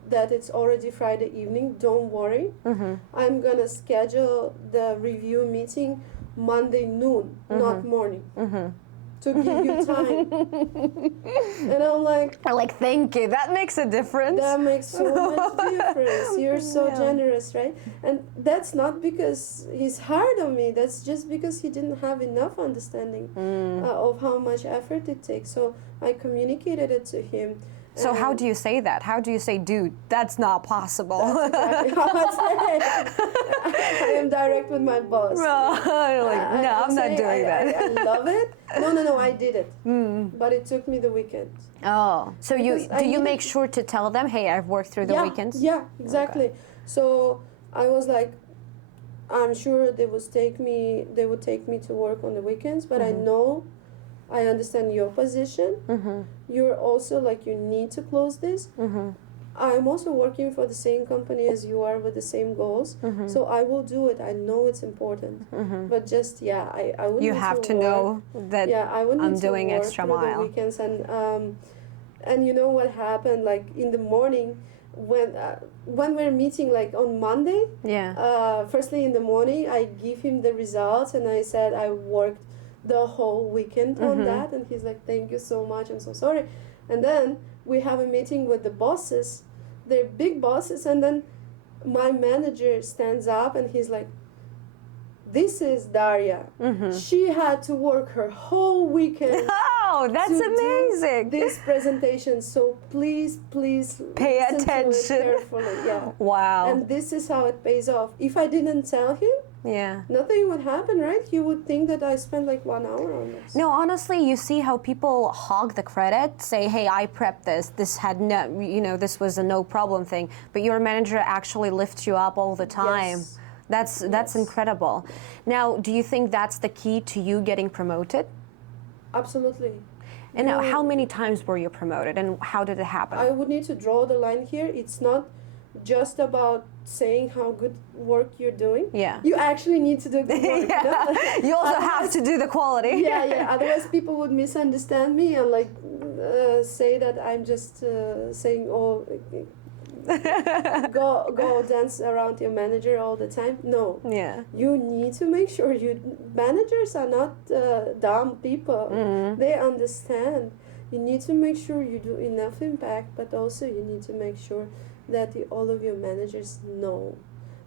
that it's already Friday evening. Don't worry. I'm gonna schedule the review meeting Monday noon, not morning, to give you time. And I'm like, thank you. That makes a difference. That makes so much difference. You're so generous, right? And that's not because he's hard on me. That's just because he didn't have enough understanding of how much effort it takes. So I communicated it to him. So how do you say that? How do you say, dude, that's not possible? That's exactly how I say it. I am direct with my boss. You're like, no, I'm not doing that. I love it. No, I did it. But it took me the weekend. Oh, so do you make sure to tell them, hey, I've worked through the weekends? Yeah, exactly. Okay. So I was like, I'm sure they would take me to work on the weekends, but I understand your position. You're also like, you need to close this. I'm also working for the same company as you are with the same goals. So I will do it. I know it's important. But just, I would You have to know that I'm doing extra mile. The weekends. And you know what happened? Like in the morning, when we're meeting like on Monday, firstly in the morning, I give him the results and I said I worked the whole weekend on that, and he's like, thank you so much, I'm so sorry. And then we have a meeting with the bosses, they're big bosses, and then my manager stands up and he's like, this is Daria. She had to work her whole weekend. Oh, that's amazing. This presentation, so please pay listen attention to it carefully. Yeah. Wow. And this is how it pays off. If I didn't tell him, nothing would happen, right? He would think that I spent like 1 hour on this. No, honestly, you see how people hog the credit, say, hey, I prepped this had no, this was a no problem thing, but your manager actually lifts you up all the time. Yes. That's incredible. Now, do you think that's the key to you getting promoted? Absolutely. And how many times were you promoted, and how did it happen? I would need to draw the line here. It's not just about saying how good work you're doing. Yeah. You actually need to do good work. You also have to do the quality. Otherwise, people would misunderstand me and like say that I'm just saying, oh, go dance around your manager all the time. No. Yeah. You need to make sure managers are not dumb people. They understand. you need to make sure you do enough impact, but also you need to make sure that all of your managers know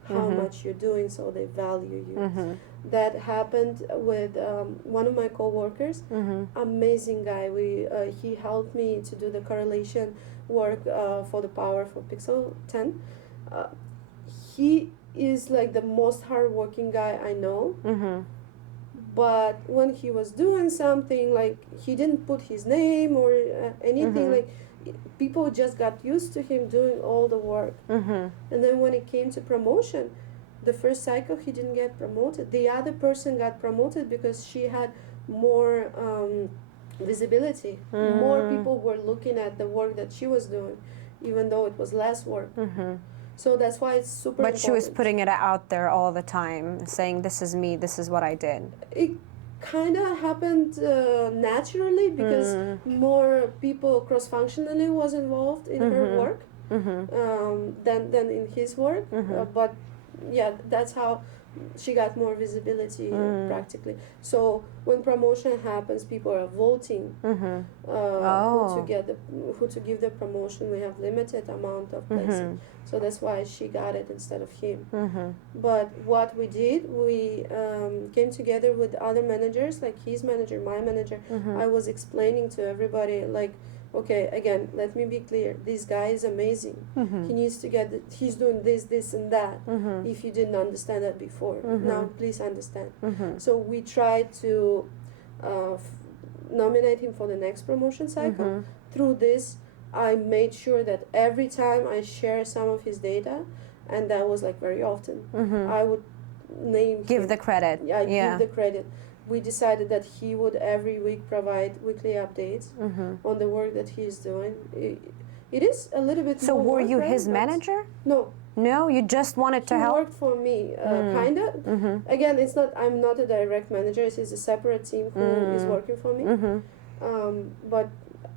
how much you're doing, so they value you. That happened with one of my coworkers, amazing guy. He helped me to do the correlation work for the power for Pixel 10. He is like the most hardworking guy I know. But when he was doing something, like he didn't put his name or anything, like people just got used to him doing all the work. And then when it came to promotion, the first cycle he didn't get promoted. The other person got promoted because she had more visibility. More people were looking at the work that she was doing, even though it was less work. So that's why it's super important. But she was putting it out there all the time, saying, this is me, this is what I did. It kind of happened naturally because more people cross-functionally was involved in her work than in his work. But yeah, that's how she got more visibility practically. So when promotion happens, people are voting who to give the promotion. We have limited amount of places, so that's why she got it instead of him. But what we did, we came together with other managers, like his manager, my manager. I was explaining to everybody, like, okay, again, let me be clear. This guy is amazing. He needs to get he's doing this, and that. If you didn't understand that before, now please understand. So we tried to nominate him for the next promotion cycle. Through this, I made sure that every time I share some of his data, and that was like very often, I would give the credit. Yeah, give the credit. We decided that he would every week provide weekly updates on the work that he's doing. It is a little bit. So were you his manager? No. No, you just wanted to help? He worked for me, kinda. Again, it's not. I'm not a direct manager. It's a separate team who is working for me. But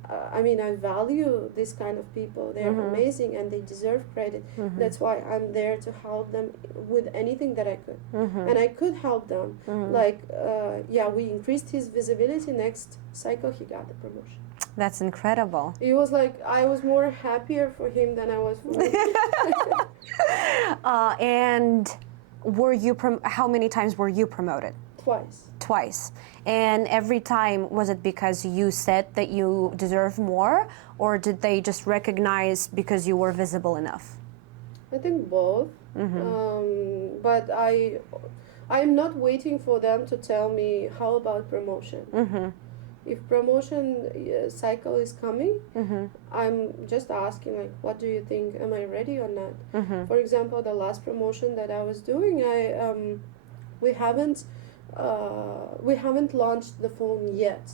I mean, I value this kind of people. They're amazing and they deserve credit. That's why I'm there to help them with anything that I could. And I could help them. Like, we increased his visibility. Next cycle, he got the promotion. That's incredible. It was like, I was more happier for him than I was for me. And were you, how many times were you promoted? Twice. And every time, was it because you said that you deserve more, or did they just recognize because you were visible enough? I think both. But I'm not waiting for them to tell me how about promotion. If promotion cycle is coming, I'm just asking, like, what do you think? Am I ready or not? For example, the last promotion that I was doing, we haven't launched the phone yet.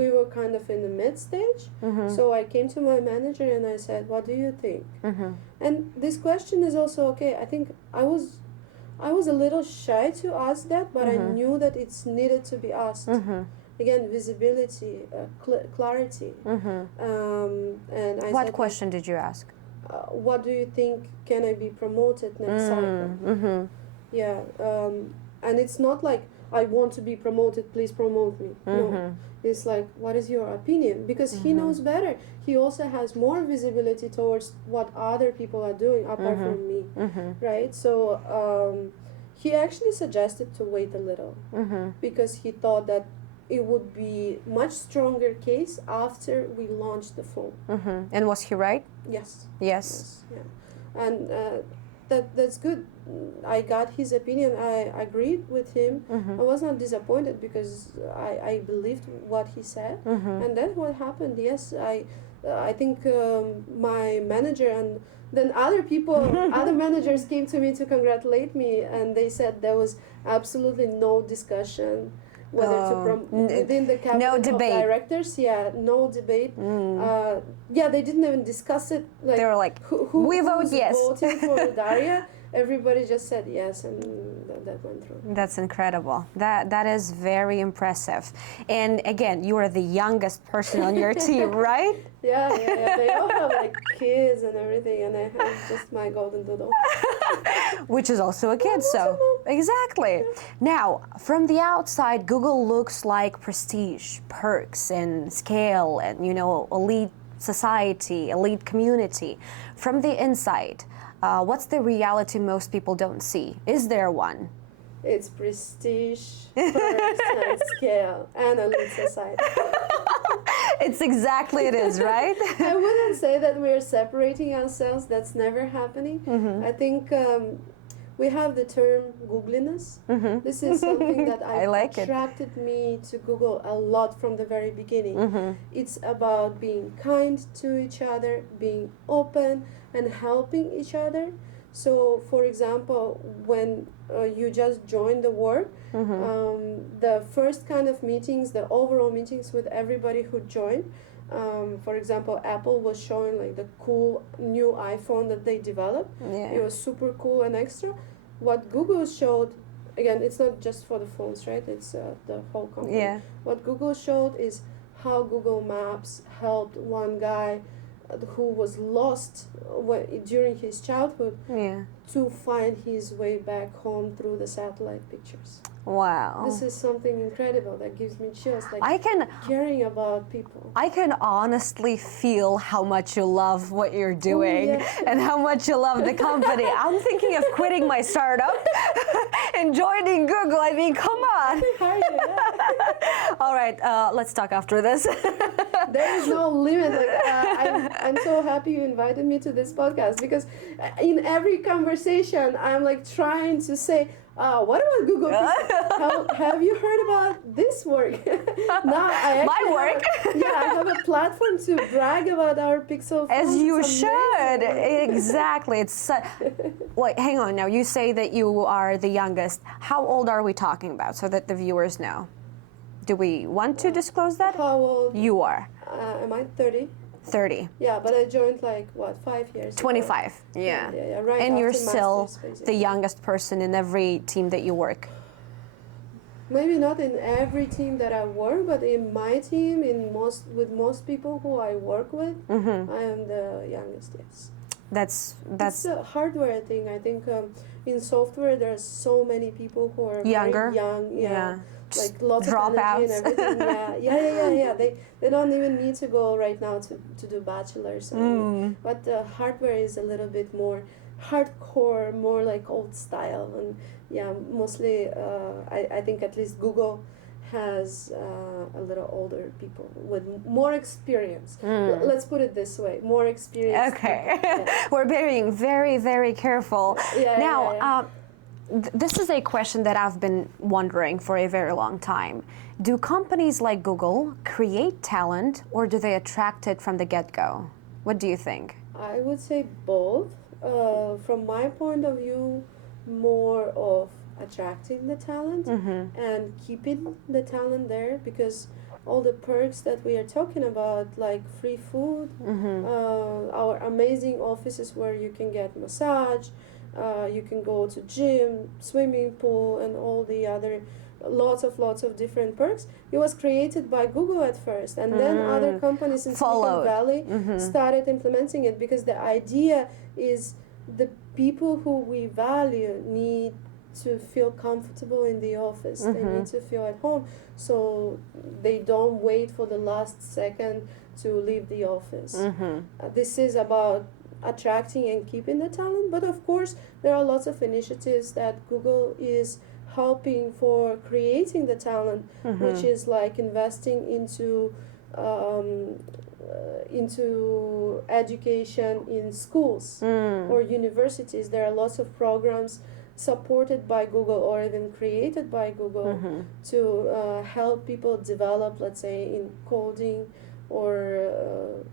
We were kind of in the mid stage. So I came to my manager and I said, what do you think? And this question is also okay. I think I was a little shy to ask that, but I knew that it's needed to be asked. Again, visibility, clarity. And I what said, question did you ask? What do you think? Can I be promoted next cycle? Yeah. And it's not like, I want to be promoted, please promote me. No. It's like, what is your opinion? Because he knows better. He also has more visibility towards what other people are doing apart from me. Right? So he actually suggested to wait a little because he thought that it would be much stronger case after we launched the phone. And was he right? Yes. Yes. Yeah. And that's good. I got his opinion. I agreed with him. I was not disappointed because I believed what he said, and that's what happened. Yes, I think my manager and then other people, other managers came to me to congratulate me, and they said there was absolutely no discussion whether to within the cabinet of directors. Yeah, no debate. They didn't even discuss it. Like, they were like, we vote yes. Voting for Daria. Everybody just said yes, and that went through. That's incredible. That is very impressive. And again, you are the youngest person on your team, right? Yeah. They all have like kids and everything, and I have just my golden doodle. Which is also a kid, so exactly. Now, from the outside, Google looks like prestige, perks, and scale, and elite society, elite community. From the inside, what's the reality most people don't see? Is there one? It's prestige, perks, and scale, and elite society. It's exactly it is, right? I wouldn't say that we're separating ourselves. That's never happening. I think we have the term Googliness. This is something that attracted me to Google a lot from the very beginning. It's about being kind to each other, being open, and helping each other. So, for example, when you just join the work, the first kind of meetings, the overall meetings with everybody who joined, for example, Apple was showing like the cool new iPhone that they developed. Yeah. It was super cool and extra. What Google showed, again, it's not just for the phones, right? It's the whole company. Yeah. What Google showed is how Google Maps helped one guy who was lost during his childhood to find his way back home through the satellite pictures. Wow. This is something incredible that gives me chills, like caring about people. I can honestly feel how much you love what you're doing and how much you love the company. I'm thinking of quitting my startup and joining Google. I mean, come on. All right, let's talk after this. There is no limit. I'm so happy you invited me to this podcast, because in every conversation I'm like trying to say, what about Google Pixel? Have you heard about this work? Now my work. I have a platform to brag about our Pixel. As you should. Exactly. It's wait, hang on. Now you say that you are the youngest. How old are we talking about, so that the viewers know? Do we want to disclose that? How old? You are. Am I 30? 30. Yeah, but I joined 5 years 25. ago. Yeah. Right. And you're after still masters, the youngest person in every team that you work. Maybe not in every team that I work, but in my team, with most people who I work with, I am the youngest. Yes. It's a hardware thing. I think in software there are so many people who are younger, very young. Yeah. Like lots of energy and everything. Yeah. They don't even need to go right now to do bachelors. But the hardware is a little bit more hardcore, more like old style, and mostly I think at least Google has a little older people with more experience. Let's put it this way, more experience. Okay. We're being very, very careful. This is a question that I've been wondering for a very long time. Do companies like Google create talent, or do they attract it from the get-go? What do you think? I would say both. From my point of view, more of attracting the talent and keeping the talent there, because all the perks that we are talking about, like free food, our amazing offices where you can get massage, you can go to gym, swimming pool, and all the other lots of different perks. It was created by Google at first, and then other companies in Silicon Valley started implementing it, because the idea is the people who we value need to feel comfortable in the office. They need to feel at home, so they don't wait for the last second to leave the office. This is about attracting and keeping the talent, but of course there are lots of initiatives that Google is helping for creating the talent, which is like investing into education in schools or universities. There are lots of programs supported by Google or even created by Google to help people develop, let's say, in coding or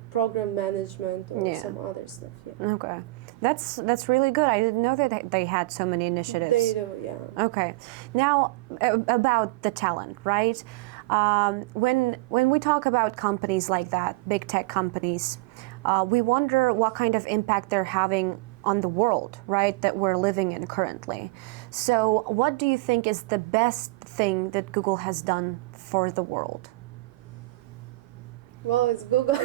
program management or some other stuff. Okay. That's really good. I didn't know that they had so many initiatives. They do, yeah. Okay. Now, about the talent, right? When we talk about companies like that, big tech companies, we wonder what kind of impact they're having on the world, right, that we're living in currently. So what do you think is the best thing that Google has done for the world? Well, it's Google.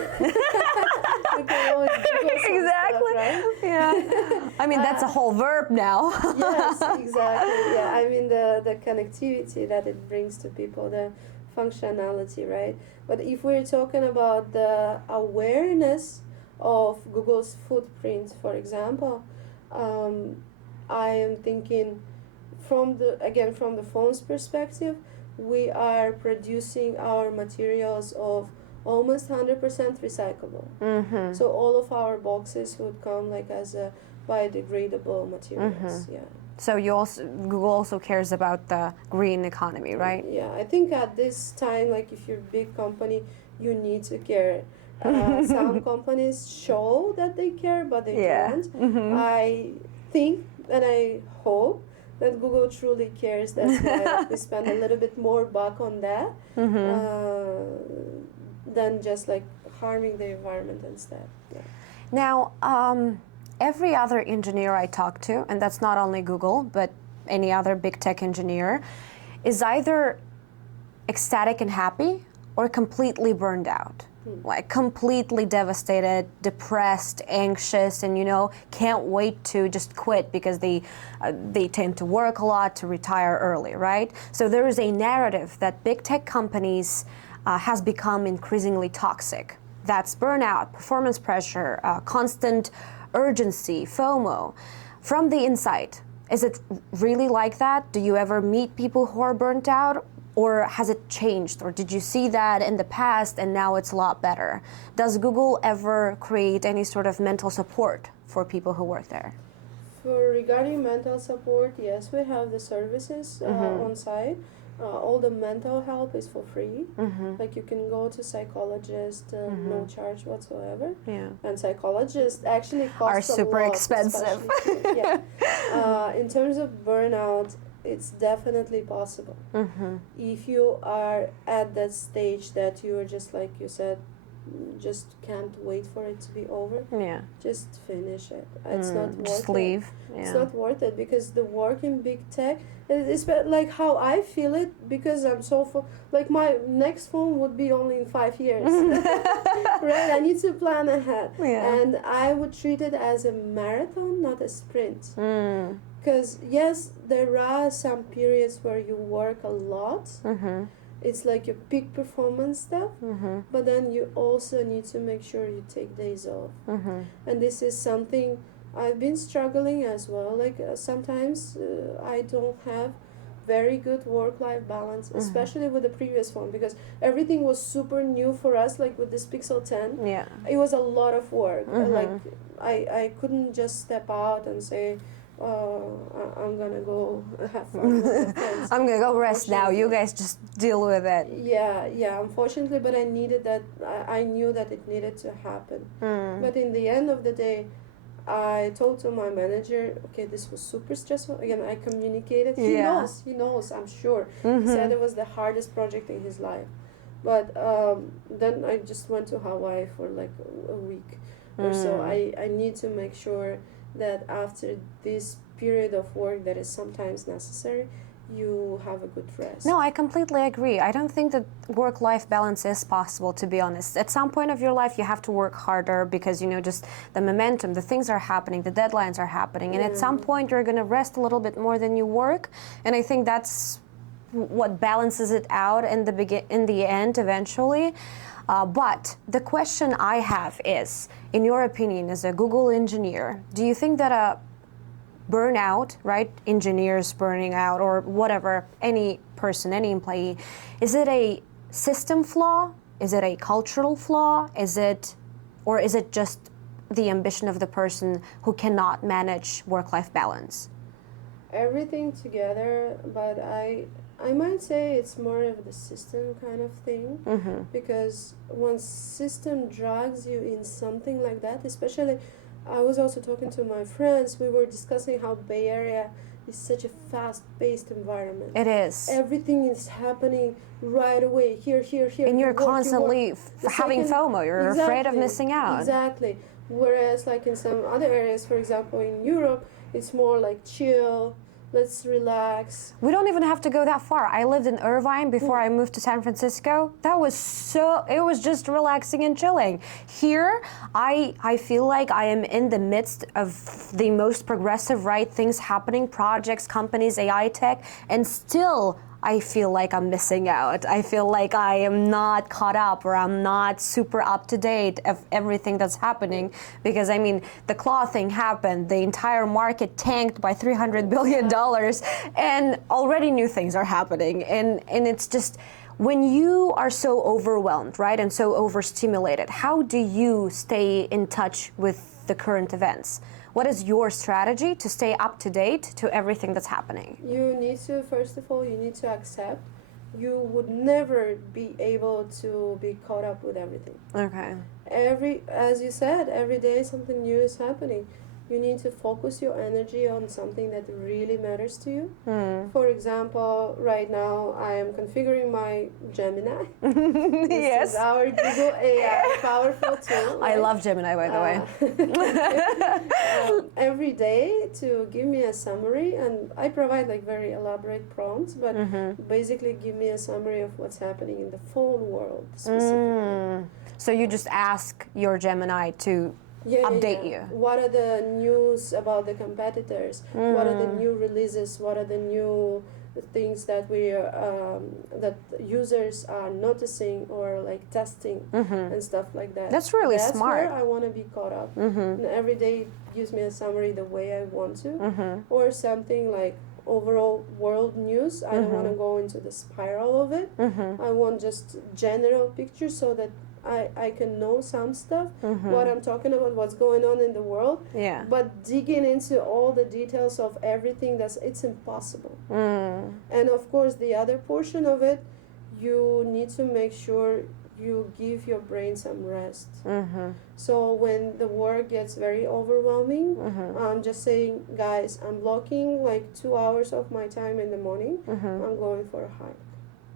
Exactly. stuff, right? Yeah. I mean, that's a whole verb now. Yes, exactly. Yeah, I mean the connectivity that it brings to people, the functionality, right? But if we're talking about the awareness of Google's footprint, for example, I am thinking from the phone's perspective, we are producing our materials of almost 100% recyclable. So all of our boxes would come like as a biodegradable materials. Yeah. So Google also cares about the green economy, right? Yeah, I think at this time, like if you're a big company, you need to care. Some companies show that they care, but they don't. I think and I hope that Google truly cares. That's why we spend a little bit more buck on that than just like harming the environment instead. Yeah. Now, every other engineer I talk to, and that's not only Google, but any other big tech engineer, is either ecstatic and happy or completely burned out. Like completely devastated, depressed, anxious, and can't wait to just quit because they tend to work a lot to retire early, right? So there is a narrative that big tech companies has become increasingly toxic. That's burnout, performance pressure, constant urgency, FOMO. From the inside, is it really like that? Do you ever meet people who are burnt out? Or has it changed? Or did you see that in the past and now it's a lot better? Does Google ever create any sort of mental support for people who work there? Regarding mental support, yes, we have the services on site. All the mental help is for free. Like you can go to psychologist, no charge whatsoever. Yeah. And psychologists actually cost are super a lot, expensive. Yeah. In terms of burnout, it's definitely possible. If you are at that stage that you are just like you said, just can't wait for it to be over. Yeah. Just finish it. It's not worth just it. leave. Yeah. It's not worth it because the work in big tech, it's like how I feel it because I'm so like my next phone would be only in 5 years. Right? I need to plan ahead. Yeah. And I would treat it as a marathon, not a sprint. Because yes, there are some periods where you work a lot. It's like your peak performance stuff, but then you also need to make sure you take days off. And this is something I've been struggling as well. Like sometimes I don't have very good work-life balance, especially with the previous phone, because everything was super new for us. Like with this Pixel 10, Yeah. it was a lot of work. Like I couldn't just step out and say, I'm gonna go have fun with my friends. I'm gonna go rest now. You guys just deal with it. Yeah, unfortunately, but I needed that. I knew that it needed to happen. But in the end of the day, I told to my manager, okay, this was super stressful. Again, I communicated. He knows, I'm sure. He said it was the hardest project in his life. But then I just went to Hawaii for like a week or so. I need to make sure that after this period of work that is sometimes necessary, you have a good rest. No, I completely agree. I don't think that work-life balance is possible, to be honest. At some point of your life, you have to work harder because, just the momentum, the things are happening, the deadlines are happening. And at some point, you're going to rest a little bit more than you work. And I think that's what balances it out in the end, eventually. But the question I have is, in your opinion, as a Google engineer, do you think that a burnout, right, engineers burning out or whatever, any person, any employee, is it a system flaw? Is it a cultural flaw? Or is it just the ambition of the person who cannot manage work-life balance? Everything together, but I might say it's more of the system kind of thing, because once system drags you in something like that, especially, I was also talking to my friends, we were discussing how Bay Area is such a fast-paced environment. It is. Everything is happening right away, here. And you're constantly having FOMO, you're afraid of missing out. Exactly. Whereas like in some other areas, for example in Europe, it's more like chill, let's relax. We don't even have to go that far. I lived in Irvine before I moved to San Francisco. It was just relaxing and chilling. Here, I feel like I am in the midst of the most progressive, right, things happening, projects, companies, AI tech, and still I feel like I'm missing out. I feel like I am not caught up, or I'm not super up to date of everything that's happening, because I mean, the claw thing happened, the entire market tanked by $300 billion, and already new things are happening. And it's just, when you are so overwhelmed, right, and so overstimulated, how do you stay in touch with the current events? What is your strategy to stay up to date to everything that's happening? You need to, first of all, you need to accept you would never be able to be caught up with everything. Okay. As you said, every day something new is happening. You need to focus your energy on something that really matters to you. For example, right now I am configuring my Gemini. This is our Google AI powerful tool. Right? I love Gemini, by the way. Every day to give me a summary, and I provide like very elaborate prompts, but basically give me a summary of what's happening in the phone world specifically. So you just ask your Gemini to update you. What are the news about the competitors? What are the new releases? What are the new things that that users are noticing or like testing and stuff like that? That's really smart. That's where I want to be caught up. And every day it gives me a summary the way I want to, or something like overall world news. I don't want to go into the spiral of it. I want just general picture so that I can know some stuff, what I'm talking about, what's going on in the world. Yeah. But digging into all the details of everything, it's impossible. And of course, the other portion of it, you need to make sure you give your brain some rest. So when the work gets very overwhelming, I'm just saying, guys, I'm blocking like 2 hours of my time in the morning. I'm going for a hike.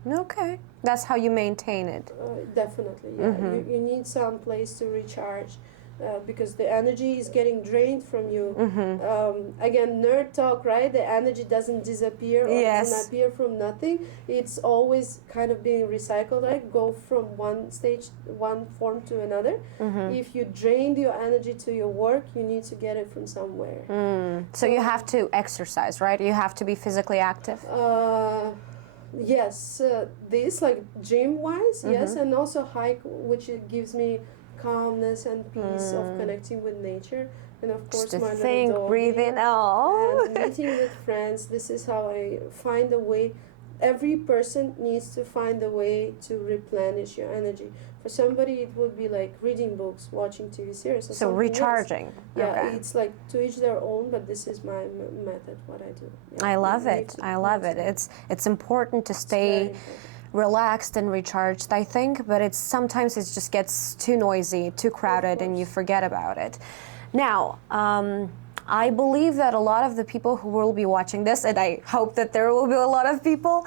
Okay, that's how you maintain it. Definitely, yeah. You need some place to recharge because the energy is getting drained from you. Again, nerd talk, right? The energy doesn't disappear or doesn't appear from nothing. It's always kind of being recycled, right? Go from one stage, one form to another. If you drained your energy to your work, you need to get it from somewhere. So you have to exercise, right? You have to be physically active. Yes, this like gym wise, yes, and also hike, which it gives me calmness and peace of connecting with nature, and of course just my think, little dog, breathing, and meeting with friends. This is how I find a way. Every person needs to find a way to replenish your energy. For somebody, it would be like reading books, watching TV series. Or so recharging. Else. Yeah, it's like to each their own, but this is my method, what I do. Yeah, I love it. I love it. It's important to stay relaxed and recharged, I think, but sometimes it just gets too noisy, too crowded, and you forget about it. Now, I believe that a lot of the people who will be watching this, and I hope that there will be a lot of people,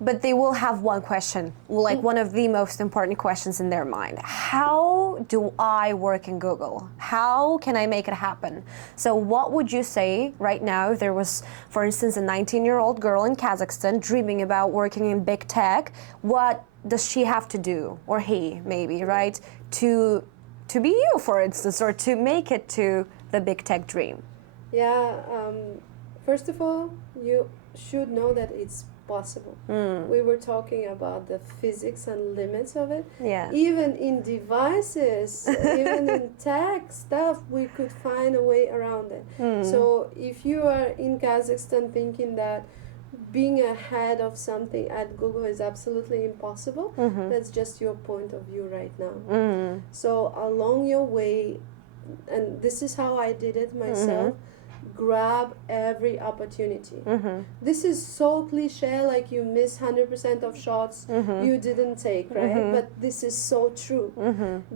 but they will have one question, like one of the most important questions in their mind. How do I work in Google? How can I make it happen? So what would you say right now if there was, for instance, a 19-year-old girl in Kazakhstan dreaming about working in big tech? What does she have to do, or he maybe, right, to be you, for instance, or to make it to the big tech dream? Yeah, first of all, you should know that it's possible. We were talking about the physics and limits of it. Yeah. Even in devices, even in tech stuff, we could find a way around it. So if you are in Kazakhstan thinking that being ahead of something at Google is absolutely impossible, that's just your point of view right now. So along your way, and this is how I did it myself, grab every opportunity. This is so cliche, like you miss 100% of shots you didn't take, right? But this is so true.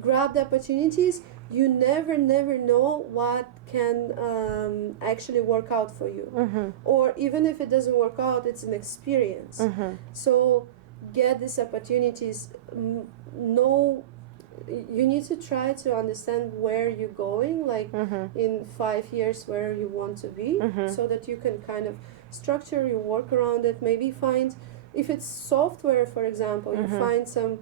Grab the opportunities. You never know what can actually work out for you. Or even if it doesn't work out, it's an experience. So get these opportunities. You need to try to understand where you're going, like in 5 years where you want to be, so that you can kind of structure your work around it. Maybe find, if it's software, for example, you find some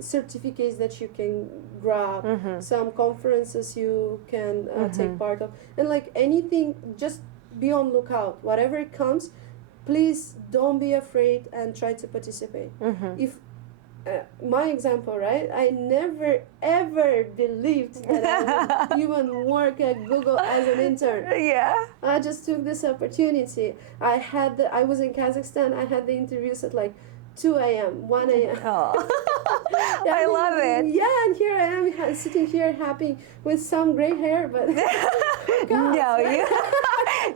certificates that you can grab, some conferences you can take part of, and like anything, just be on lookout. Whatever it comes, please don't be afraid and try to participate. If my example, right? I never ever believed that I would even work at Google as an intern. Yeah. I just took this opportunity. I was in Kazakhstan. I had the interviews at like 2 a.m., 1 a.m. Oh. Yeah, I love it. Yeah, and here I am sitting here happy with some gray hair, but no,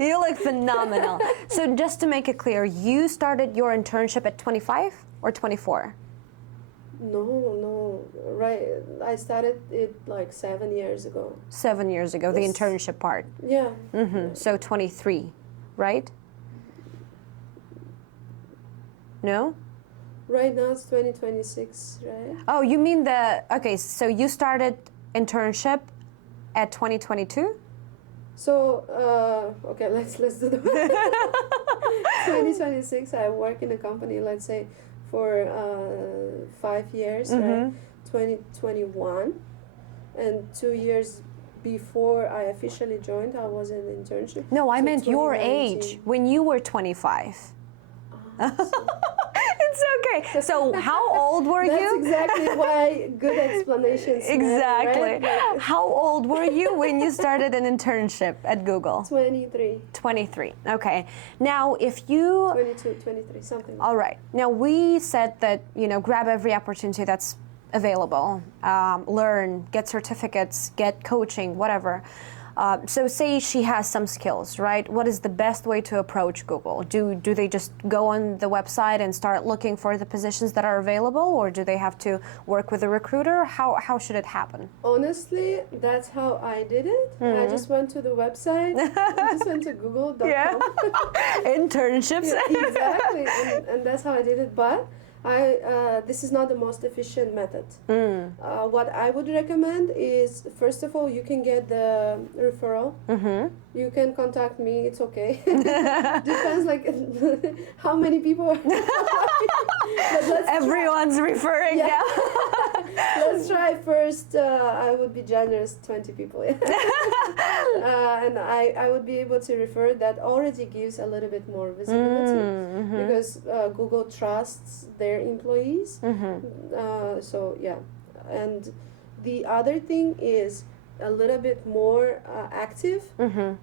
you look phenomenal. So just to make it clear, you started your internship at 25 or 24? No, right. I started it like 7 years ago. 7 years ago, the internship part. Yeah. So 23, right? No? Right now it's 2026, right? Oh, you mean okay, so you started internship at 2022? So, okay, let's do the 2026, I work in a company, let's say, for 5 years, right? 2021, and 2 years before I officially joined, I was in internship. No, I So meant your 2019. age, when you were 25. It's okay. So how old were That's you? exactly why good explanations matter, Exactly. right? Like, How old were you when you started an internship at Google? 23, 23. Okay. Now, if you 22, 23, something. all right. Now, we said that, grab every opportunity that's available, learn, get certificates, get coaching, whatever. So say she has some skills, right? What is the best way to approach Google? Do they just go on the website and start looking for the positions that are available, or do they have to work with a recruiter? How should it happen? Honestly, that's how I did it. I just went to the website, I just went to google.com. Yeah. Internships. Yeah, exactly, and that's how I did it. But this is not the most efficient method. What I would recommend is, first of all, you can get the referral. You can contact me, it's okay. Depends like how many people are. Everyone's referring now. Let's try first. I would be generous, 20 people. And I would be able to refer. That already gives a little bit more visibility because Google trusts their employees. So yeah, and the other thing is a little bit more active.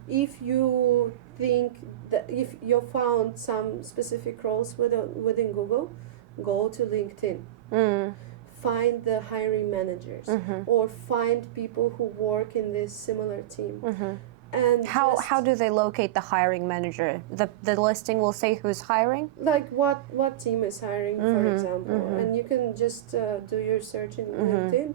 If you think that if you found some specific roles within Google, go to LinkedIn. Find the hiring managers or find people who work in this similar team. And how do they locate the hiring manager? The listing will say who's hiring? Like what team is hiring, for example, and you can just do your search in LinkedIn.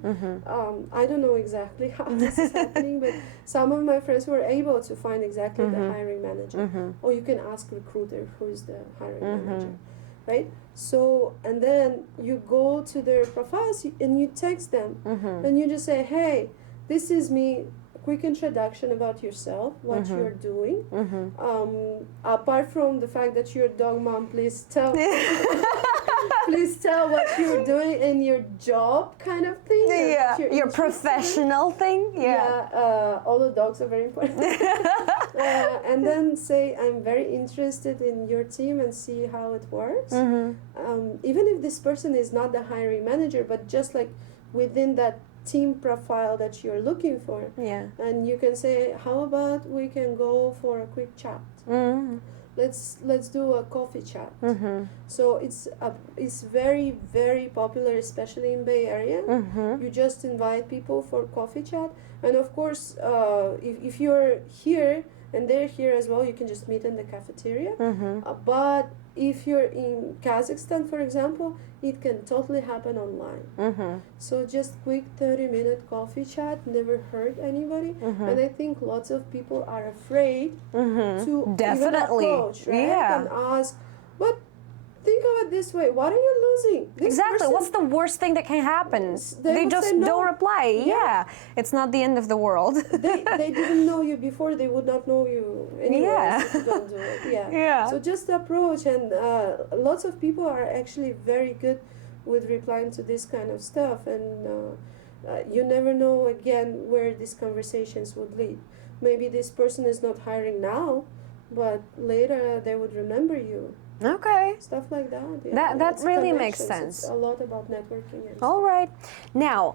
I don't know exactly how this is happening, but some of my friends were able to find exactly the hiring manager. Or you can ask recruiter who's the hiring manager, right? So, and then you go to their profiles and you text them, and you just say, hey, this is me. Quick introduction about yourself, what you're doing. Apart from the fact that you're a dog mom, please tell what you're doing in your job, kind of thing. Yeah, your professional thing. Yeah. All the dogs are very important. And then say, I'm very interested in your team and see how it works. Even if this person is not the hiring manager, but just like within that team profile that you're looking for. Yeah. And you can say, how about we can go for a quick chat? Let's do a coffee chat. So it's very, very popular, especially in Bay Area. You just invite people for coffee chat, and of course, if you're here and they're here as well, you can just meet in the cafeteria. But if you're in Kazakhstan, for example, it can totally happen online. So just quick 30-minute coffee chat never hurt anybody. And I think lots of people are afraid to Definitely. even approach, right? Yeah. And ask, but think of it it this way. What are you losing? This Exactly. person- What's the worst thing that can happen? They They would just say no. don't reply. Yeah. Yeah. It's not the end of the world. they didn't know you before, they would not know you anyways Yeah. if you don't do it. Yeah. Yeah. So just approach, and lots of people are actually very good with replying to this kind of stuff, and you never know again where these conversations would lead. Maybe this person is not hiring now, but later they would remember you. Okay. Stuff like that. Yeah. That It's really makes connections. sense. It's a lot about networking. And All right. Now,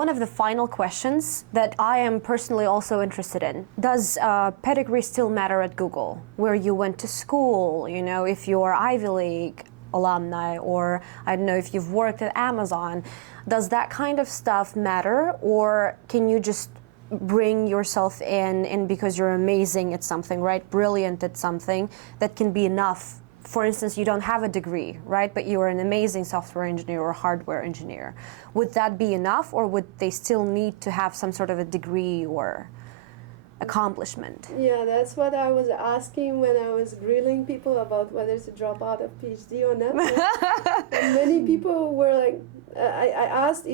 one of the final questions that I am personally also interested in: does pedigree still matter at Google? Where you went to school? You know, if you're Ivy League alumni, or I don't know if you've worked at Amazon. Does that kind of stuff matter, or can you just bring yourself in and because you're amazing at something, right? Brilliant at something, that can be enough? For instance, you don't have a degree, right? But you're an amazing software engineer or hardware engineer. Would that be enough, or would they still need to have some sort of a degree or accomplishment? yeah, that's what I was asking when I was grilling people about whether to drop out of PhD or not. And many people were like, I asked,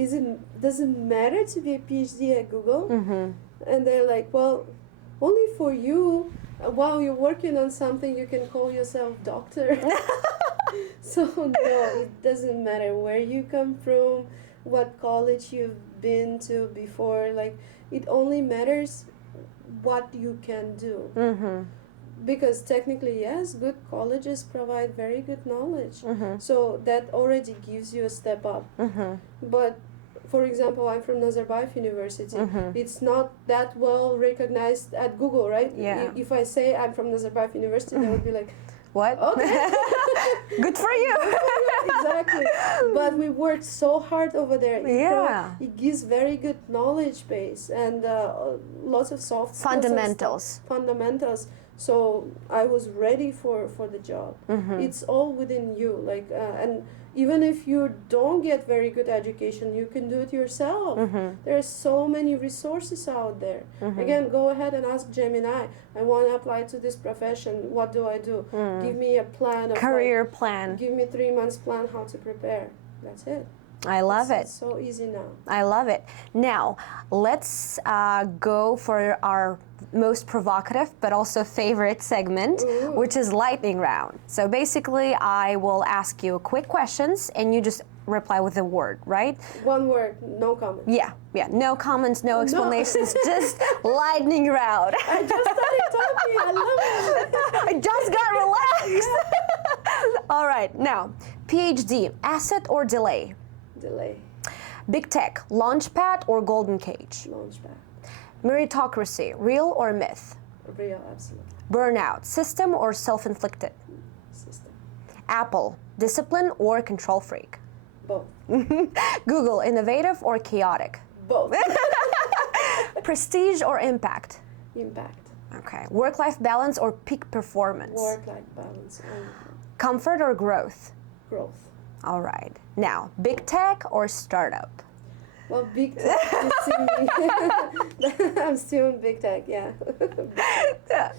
does it matter to be a PhD at Google? And they're like, well, only for you. While you're working on something, you can call yourself doctor. So no, it doesn't matter where you come from, what college you've been to before. Like, it only matters what you can do. Because technically, yes, good colleges provide very good knowledge. So that already gives you a step up. But for example, I'm from Nazarbayev University. It's not that well recognized at Google, right? Yeah. If I say I'm from Nazarbayev University, they would be like, What? okay. Good for you. Exactly. But we worked so hard over there. Yeah. It gives very good knowledge base and lots of soft skills and Fundamentals. stuff. Fundamentals. So I was ready for the job. It's all within you. Like and even if you don't get very good education, you can do it yourself. There are so many resources out there. Again, go ahead and ask Gemini. I want to apply to this profession. What do I do? Give me a plan of Career plan. Give me 3 months plan how to prepare. That's it. I love it. It's so easy now. I love it. Now, let's go for our most provocative but also favorite segment, which is lightning round. So basically, I will ask you quick questions and you just reply with a word, right? One word, no comment. Yeah. No comments, no explanations, just lightning round. I just started talking. I love it. I just got relaxed. All right, now, PhD, asset or delay? Delay. Big tech, launchpad or golden cage? Launchpad. Meritocracy, real or myth? Real, absolutely. Burnout, system or self-inflicted? System. Apple, discipline or control freak? Both. Google, innovative or chaotic? Both. Prestige or impact? Impact. Okay. Work-life balance or peak performance? Work-life balance and Comfort or growth? growth. All right. Now, big tech or startup? Well, big tech. You see me. I'm still in big tech, yeah.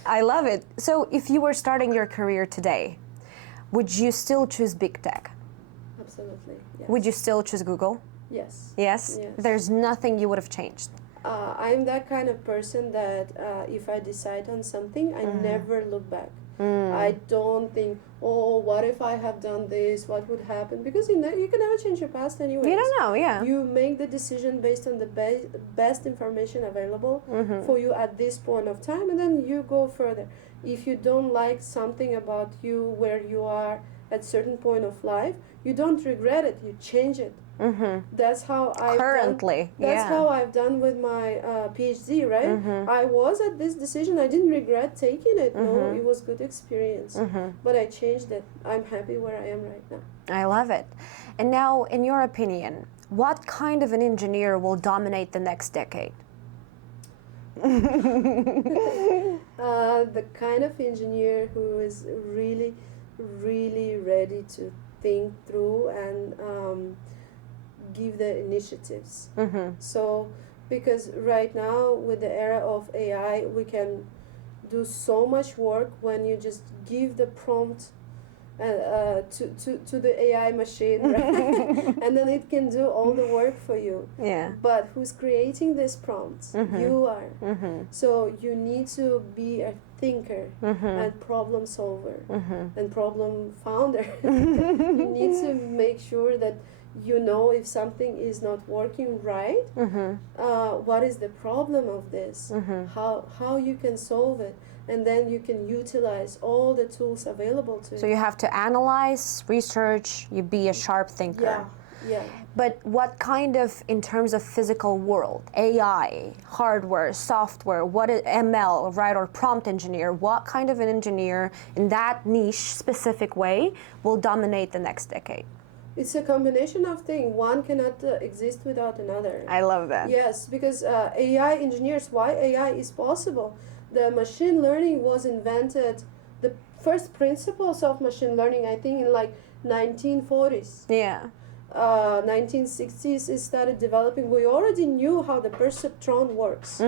I love it. So if you were starting your career today, would you still choose big tech? Absolutely. Yes. Would you still choose Google? Yes. Yes? Yes. There's nothing you would have changed. I'm that kind of person that if I decide on something, I never look back. I don't think, oh, what if I have done this? What would happen? Because you can never change your past anyway. You don't know, yeah. You make the decision based on the best information available for you at this point of time, and then you go further. If you don't like something about you where you are at certain point of life, you don't regret it. You change it. That's how I've Currently, done, that's yeah. how I've done with my PhD, right? I was at this decision. I didn't regret taking it. No, it was good experience. But I changed it. I'm happy where I am right now. I love it. And now, in your opinion, what kind of an engineer will dominate the next decade? The kind of engineer who is really, really ready to think through and give the initiatives. So, because right now with the era of AI, we can do so much work when you just give the prompt to the AI machine, right? And then it can do all the work for you. Yeah. But who's creating these prompts? You are. So you need to be a thinker and problem solver and problem founder. You need to make sure that you know if something is not working right, what is the problem of this, how you can solve it, and then you can utilize all the tools available to you. So you have to analyze, research, you be a sharp thinker. Yeah. But what kind of, in terms of physical world, AI, hardware, software, what is ML, right, or prompt engineer, what kind of an engineer in that niche specific way will dominate the next decade? It's a combination of things. One cannot exist without another. I love that. Yes, because AI engineers, why AI is possible? The machine learning was invented, the first principles of machine learning, I think, in like 1940s. Yeah. 1960s it started developing. We already knew how the perceptron works.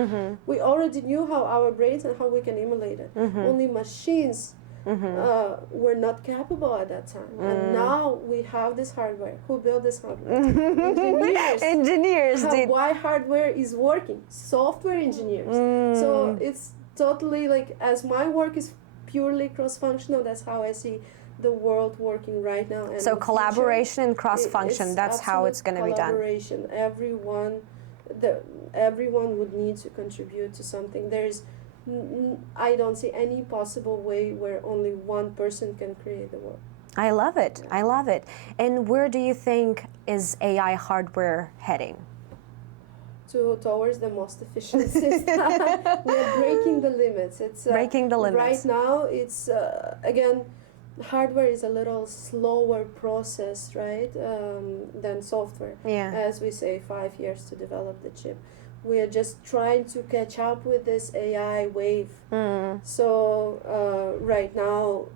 We already knew how our brains and how we can emulate it. Only machines were not capable at that time. And now we have this hardware. Who built this hardware? Engineers. Engineers did. Why hardware is working? Software engineers. So it's totally like, as my work is purely cross-functional, that's how I see the world working right now. And So collaboration and cross-function, that's how it's going to be done. Collaboration. Everyone would need to contribute to something. I don't see any possible way where only one person can create the world. I love it. I love it. And where do you think is AI hardware heading? Towards the most efficient system. We're breaking the limits. It's breaking the limits. Right now, it's again, hardware is a little slower process, right, than software. Yeah. As we say, 5 years to develop the chip. We are just trying to catch up with this AI wave. So right now,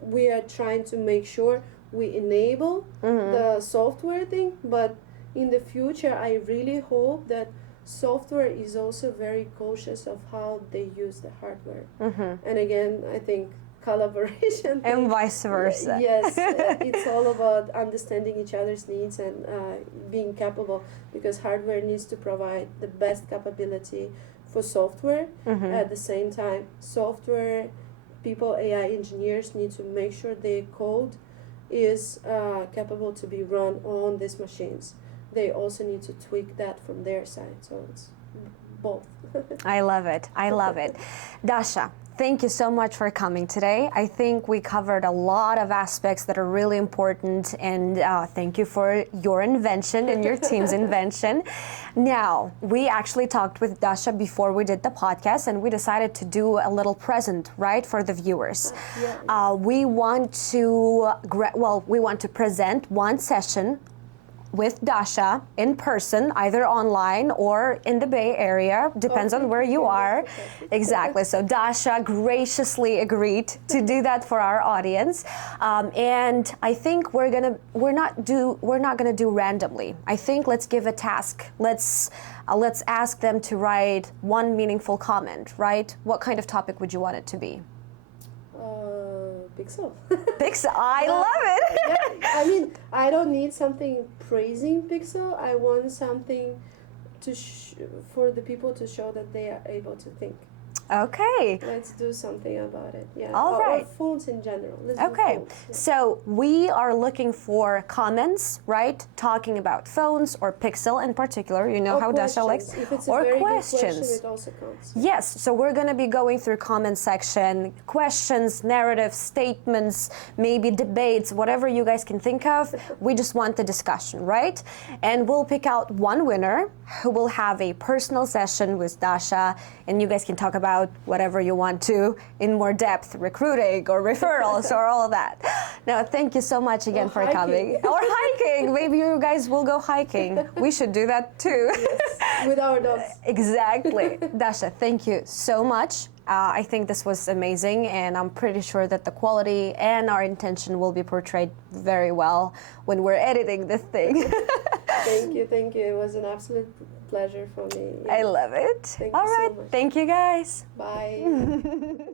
we are trying to make sure we enable the software thing, but in the future, I really hope that software is also very cautious of how they use the hardware. And again, I think collaboration. And vice versa. Yes, it's all about understanding each other's needs and being capable, because hardware needs to provide the best capability for software. At the same time, software people, AI engineers, need to make sure their code is capable to be run on these machines. They also need to tweak that from their side, so it's both. I love it. I love it. Dasha, thank you so much for coming today. I think we covered a lot of aspects that are really important, and thank you for your invention and your team's invention. Now, we actually talked with Dasha before we did the podcast, and we decided to do a little present, right, for the viewers. We want to present one session with Dasha in person, either online or in the Bay Area, depends on where you are. Exactly. So Dasha graciously agreed to do that for our audience, and I think we're not gonna do randomly. I think let's give a task. Let's ask them to write one meaningful comment. Right? What kind of topic would you want it to be? Pixel. Pixel. I love it. Yeah, I mean, I don't need something praising Pixel. I want something to for the people to show that they are able to think. Okay. Let's do something about it. Yeah. All right. Or phones in general. Let's Okay. do phones, yeah. So we are looking for comments, right? Talking about phones or Pixel in particular. You know Or how Dasha likes. questions. If it's a Or very questions. good question, it also counts. Yes, so we're going to be going through comment section, questions, narratives, statements, maybe debates, whatever you guys can think of. We just want the discussion, right? And we'll pick out one winner who will have a personal session with Dasha, and you guys can talk about whatever you want to in more depth, recruiting or referrals or all of that. Now, thank you so much again for coming. Or hiking. Maybe you guys will go hiking. We should do that too. Yes, with our dogs. Exactly. Dasha, thank you so much. I think this was amazing, and I'm pretty sure that the quality and our intention will be portrayed very well when we're editing this thing. Thank you, thank you. It was an absolute pleasure for me. Yeah. I love it. Thank All you so right. much. Thank you, guys. Bye.